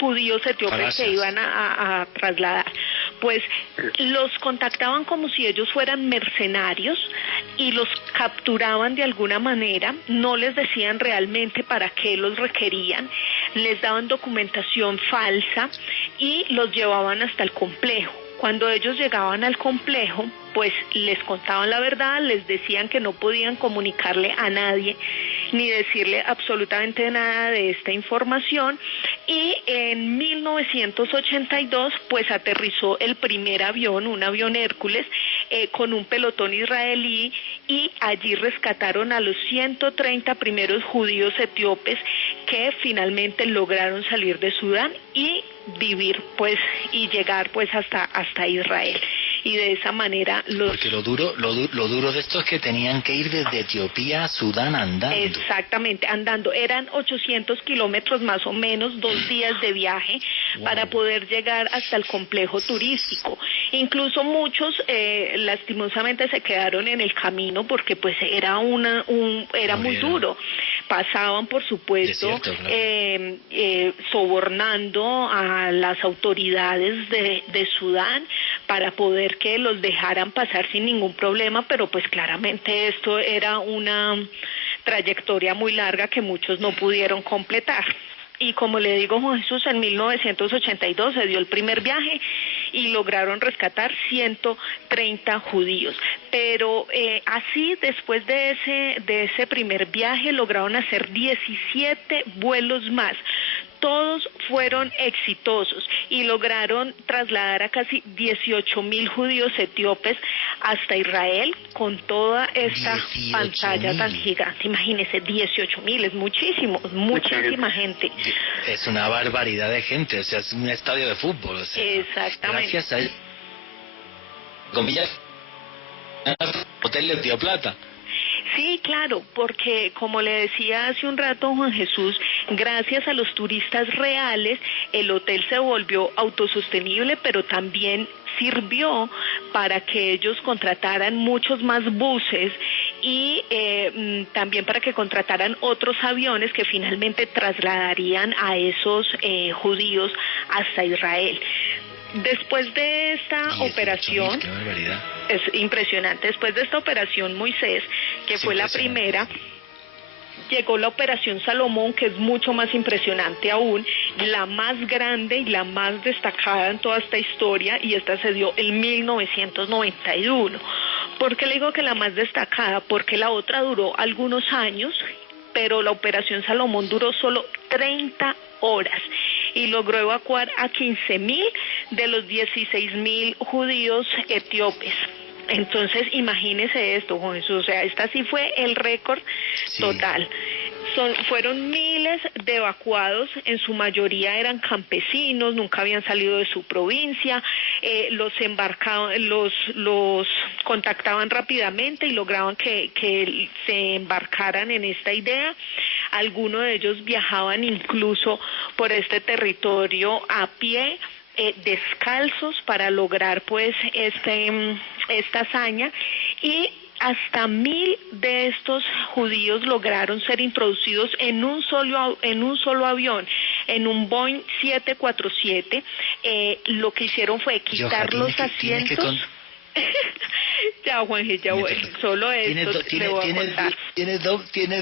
judíos etíopes que iban a trasladar? Pues los contactaban como si ellos fueran mercenarios y los capturaban de alguna manera, no les decían realmente para qué los requerían, les daban documentación falsa y los llevaban hasta el complejo. Cuando ellos llegaban al complejo, pues les contaban la verdad, les decían que no podían comunicarle a nadie ni decirle absolutamente nada de esta información, y en 1982 pues aterrizó el primer avión, un avión Hércules, con un pelotón israelí, y allí rescataron a los 130 primeros judíos etíopes que finalmente lograron salir de Sudán y vivir pues y llegar pues hasta Israel. Y de esa manera porque lo duro de esto es que tenían que ir desde Etiopía a Sudán andando. Exactamente, andando. Eran 800 kilómetros más o menos, 2 días de viaje, para poder llegar hasta el complejo turístico. Incluso muchos lastimosamente se quedaron en el camino porque pues era muy duro. Pasaban, por supuesto, sobornando a las autoridades de Sudán para poder que los dejaran pasar sin ningún problema, pero pues claramente esto era una trayectoria muy larga que muchos no pudieron completar. Y como le digo, Juan Jesús, en 1982 se dio el primer viaje y lograron rescatar 130 judíos. Pero así, después de ese primer viaje, lograron hacer 17 vuelos más. Todos fueron exitosos y lograron trasladar a casi 18,000 judíos etíopes hasta Israel con toda esta pantalla tan gigante. Imagínense, 18,000, es muchísima gente. Es una barbaridad de gente, o sea, es un estadio de fútbol. O sea, exactamente. Gracias a comillas, Hotel de Tío Plata. Sí, claro, porque como le decía hace un rato Juan Jesús, gracias a los turistas reales, el hotel se volvió autosostenible, pero también sirvió para que ellos contrataran muchos más buses y también para que contrataran otros aviones que finalmente trasladarían a esos judíos hasta Israel. Después de esta operación, qué barbaridad. es impresionante, después de esta operación Moisés, que fue la primera, llegó la operación Salomón, que es mucho más impresionante aún, la más grande y la más destacada en toda esta historia, y esta se dio en 1991. ¿Por qué le digo que la más destacada? Porque la otra duró algunos años, pero la operación Salomón duró solo 30 horas y logró evacuar a 15.000 de los 16.000 judíos etíopes. Entonces, imagínese esto, Juan Jesús, o sea, esta sí fue el récord total. Fueron miles de evacuados, en su mayoría eran campesinos, nunca habían salido de su provincia, los contactaban rápidamente y lograban que se embarcaran en esta idea. Algunos de ellos viajaban incluso por este territorio a pie, descalzos, para lograr pues esta hazaña, y hasta 1.000 de estos judíos lograron ser introducidos en un solo avión, en un Boeing 747. Lo que hicieron fue quitar los asientos. Ya, Juanje, ya voy. Solo esto le voy a contar. Tienes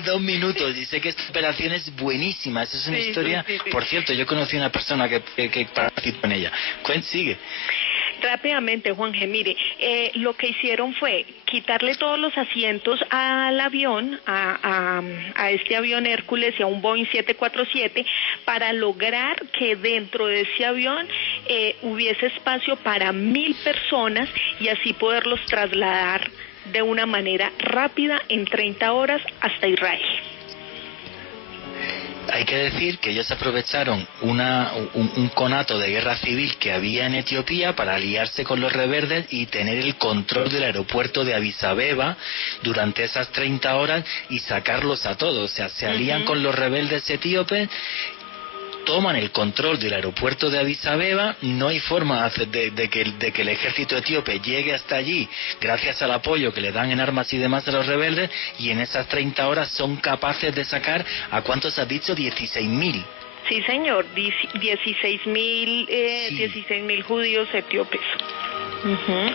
2 minutos. Dice que esta operación es buenísima. Esa es una historia. Sí. Por cierto, yo conocí a una persona que participó en ella. Sigue. Rápidamente, Juanje, mire, lo que hicieron fue quitarle todos los asientos al avión, a este avión Hércules y a un Boeing 747, para lograr que dentro de ese avión hubiese espacio para 1.000 personas y así poderlos trasladar de una manera rápida en 30 horas hasta Israel. Hay que decir que ellos aprovecharon un conato de guerra civil que había en Etiopía para aliarse con los rebeldes y tener el control del aeropuerto de Addis Abeba durante esas 30 horas y sacarlos a todos. O sea, se alían con los rebeldes etíopes, toman el control del aeropuerto de Addis Abeba. No hay forma de que el ejército etíope llegue hasta allí gracias al apoyo que le dan en armas y demás a los rebeldes, y en esas 30 horas son capaces de sacar, ¿a cuántos has dicho? 16.000. Sí, señor, 16.000 judíos etíopes.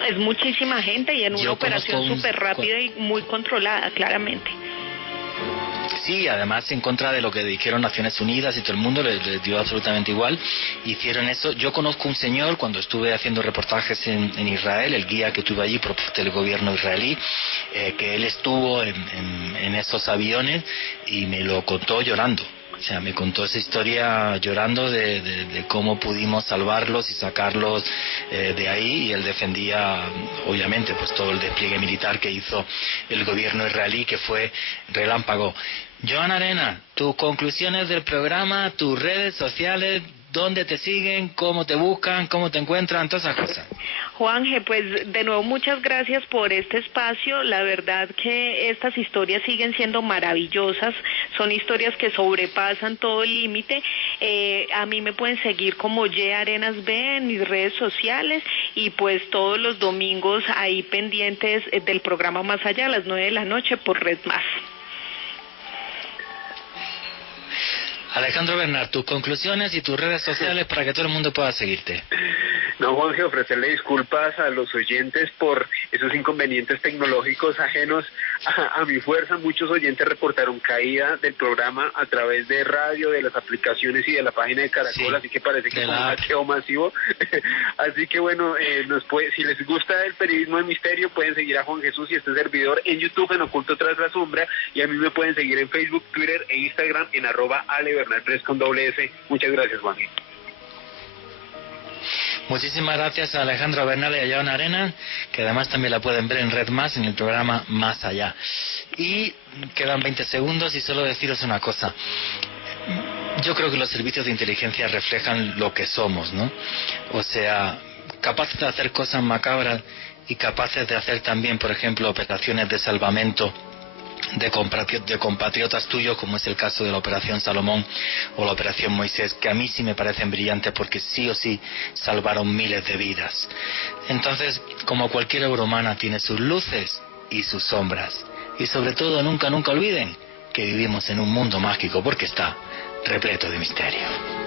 Es muchísima gente y en una operación súper rápida y muy controlada, claramente. Sí, además en contra de lo que dijeron Naciones Unidas y todo el mundo, les dio absolutamente igual. Hicieron eso. Yo conozco un señor, cuando estuve haciendo reportajes en Israel, el guía que tuve allí por parte del gobierno israelí, que él estuvo en esos aviones y me lo contó llorando. O sea, me contó esa historia llorando de cómo pudimos salvarlos y sacarlos de ahí, y él defendía, obviamente, pues todo el despliegue militar que hizo el gobierno israelí, que fue relámpago. Joan Arena, tus conclusiones del programa, tus redes sociales, dónde te siguen, cómo te buscan, cómo te encuentran, todas esas cosas. Juanje, pues de nuevo muchas gracias por este espacio. La verdad que estas historias siguen siendo maravillosas, son historias que sobrepasan todo el límite. A mí me pueden seguir como Ye Arenas B en mis redes sociales, y pues todos los domingos ahí pendientes del programa Más Allá a las 9 de la noche por Red Más. Alejandro Bernal, tus conclusiones y tus redes sociales para que todo el mundo pueda seguirte. No, Juanje, ofrecerle disculpas a los oyentes por esos inconvenientes tecnológicos ajenos a mi fuerza. Muchos oyentes reportaron caída del programa a través de radio, de las aplicaciones y de la página de Caracol, sí, así que parece que es un hackeo masivo. Así que bueno, si les gusta el periodismo de misterio, pueden seguir a Juan Jesús y este servidor en YouTube en Oculto Tras la Sombra, y a mí me pueden seguir en Facebook, Twitter e Instagram en @AleBernal3 con doble S. Muchas gracias, Juan. Muchísimas gracias a Alejandro Bernal y a Joan Arena, que además también la pueden ver en Red Más, en el programa Más Allá. Y quedan 20 segundos y solo deciros una cosa. Yo creo que los servicios de inteligencia reflejan lo que somos, ¿no? O sea, capaces de hacer cosas macabras y capaces de hacer también, por ejemplo, operaciones de salvamento de compatriotas tuyos, como es el caso de la Operación Salomón o la Operación Moisés, que a mí sí me parecen brillantes porque sí o sí salvaron miles de vidas. Entonces, como cualquier obra humana, tiene sus luces y sus sombras. Y sobre todo, nunca olviden que vivimos en un mundo mágico, porque está repleto de misterio.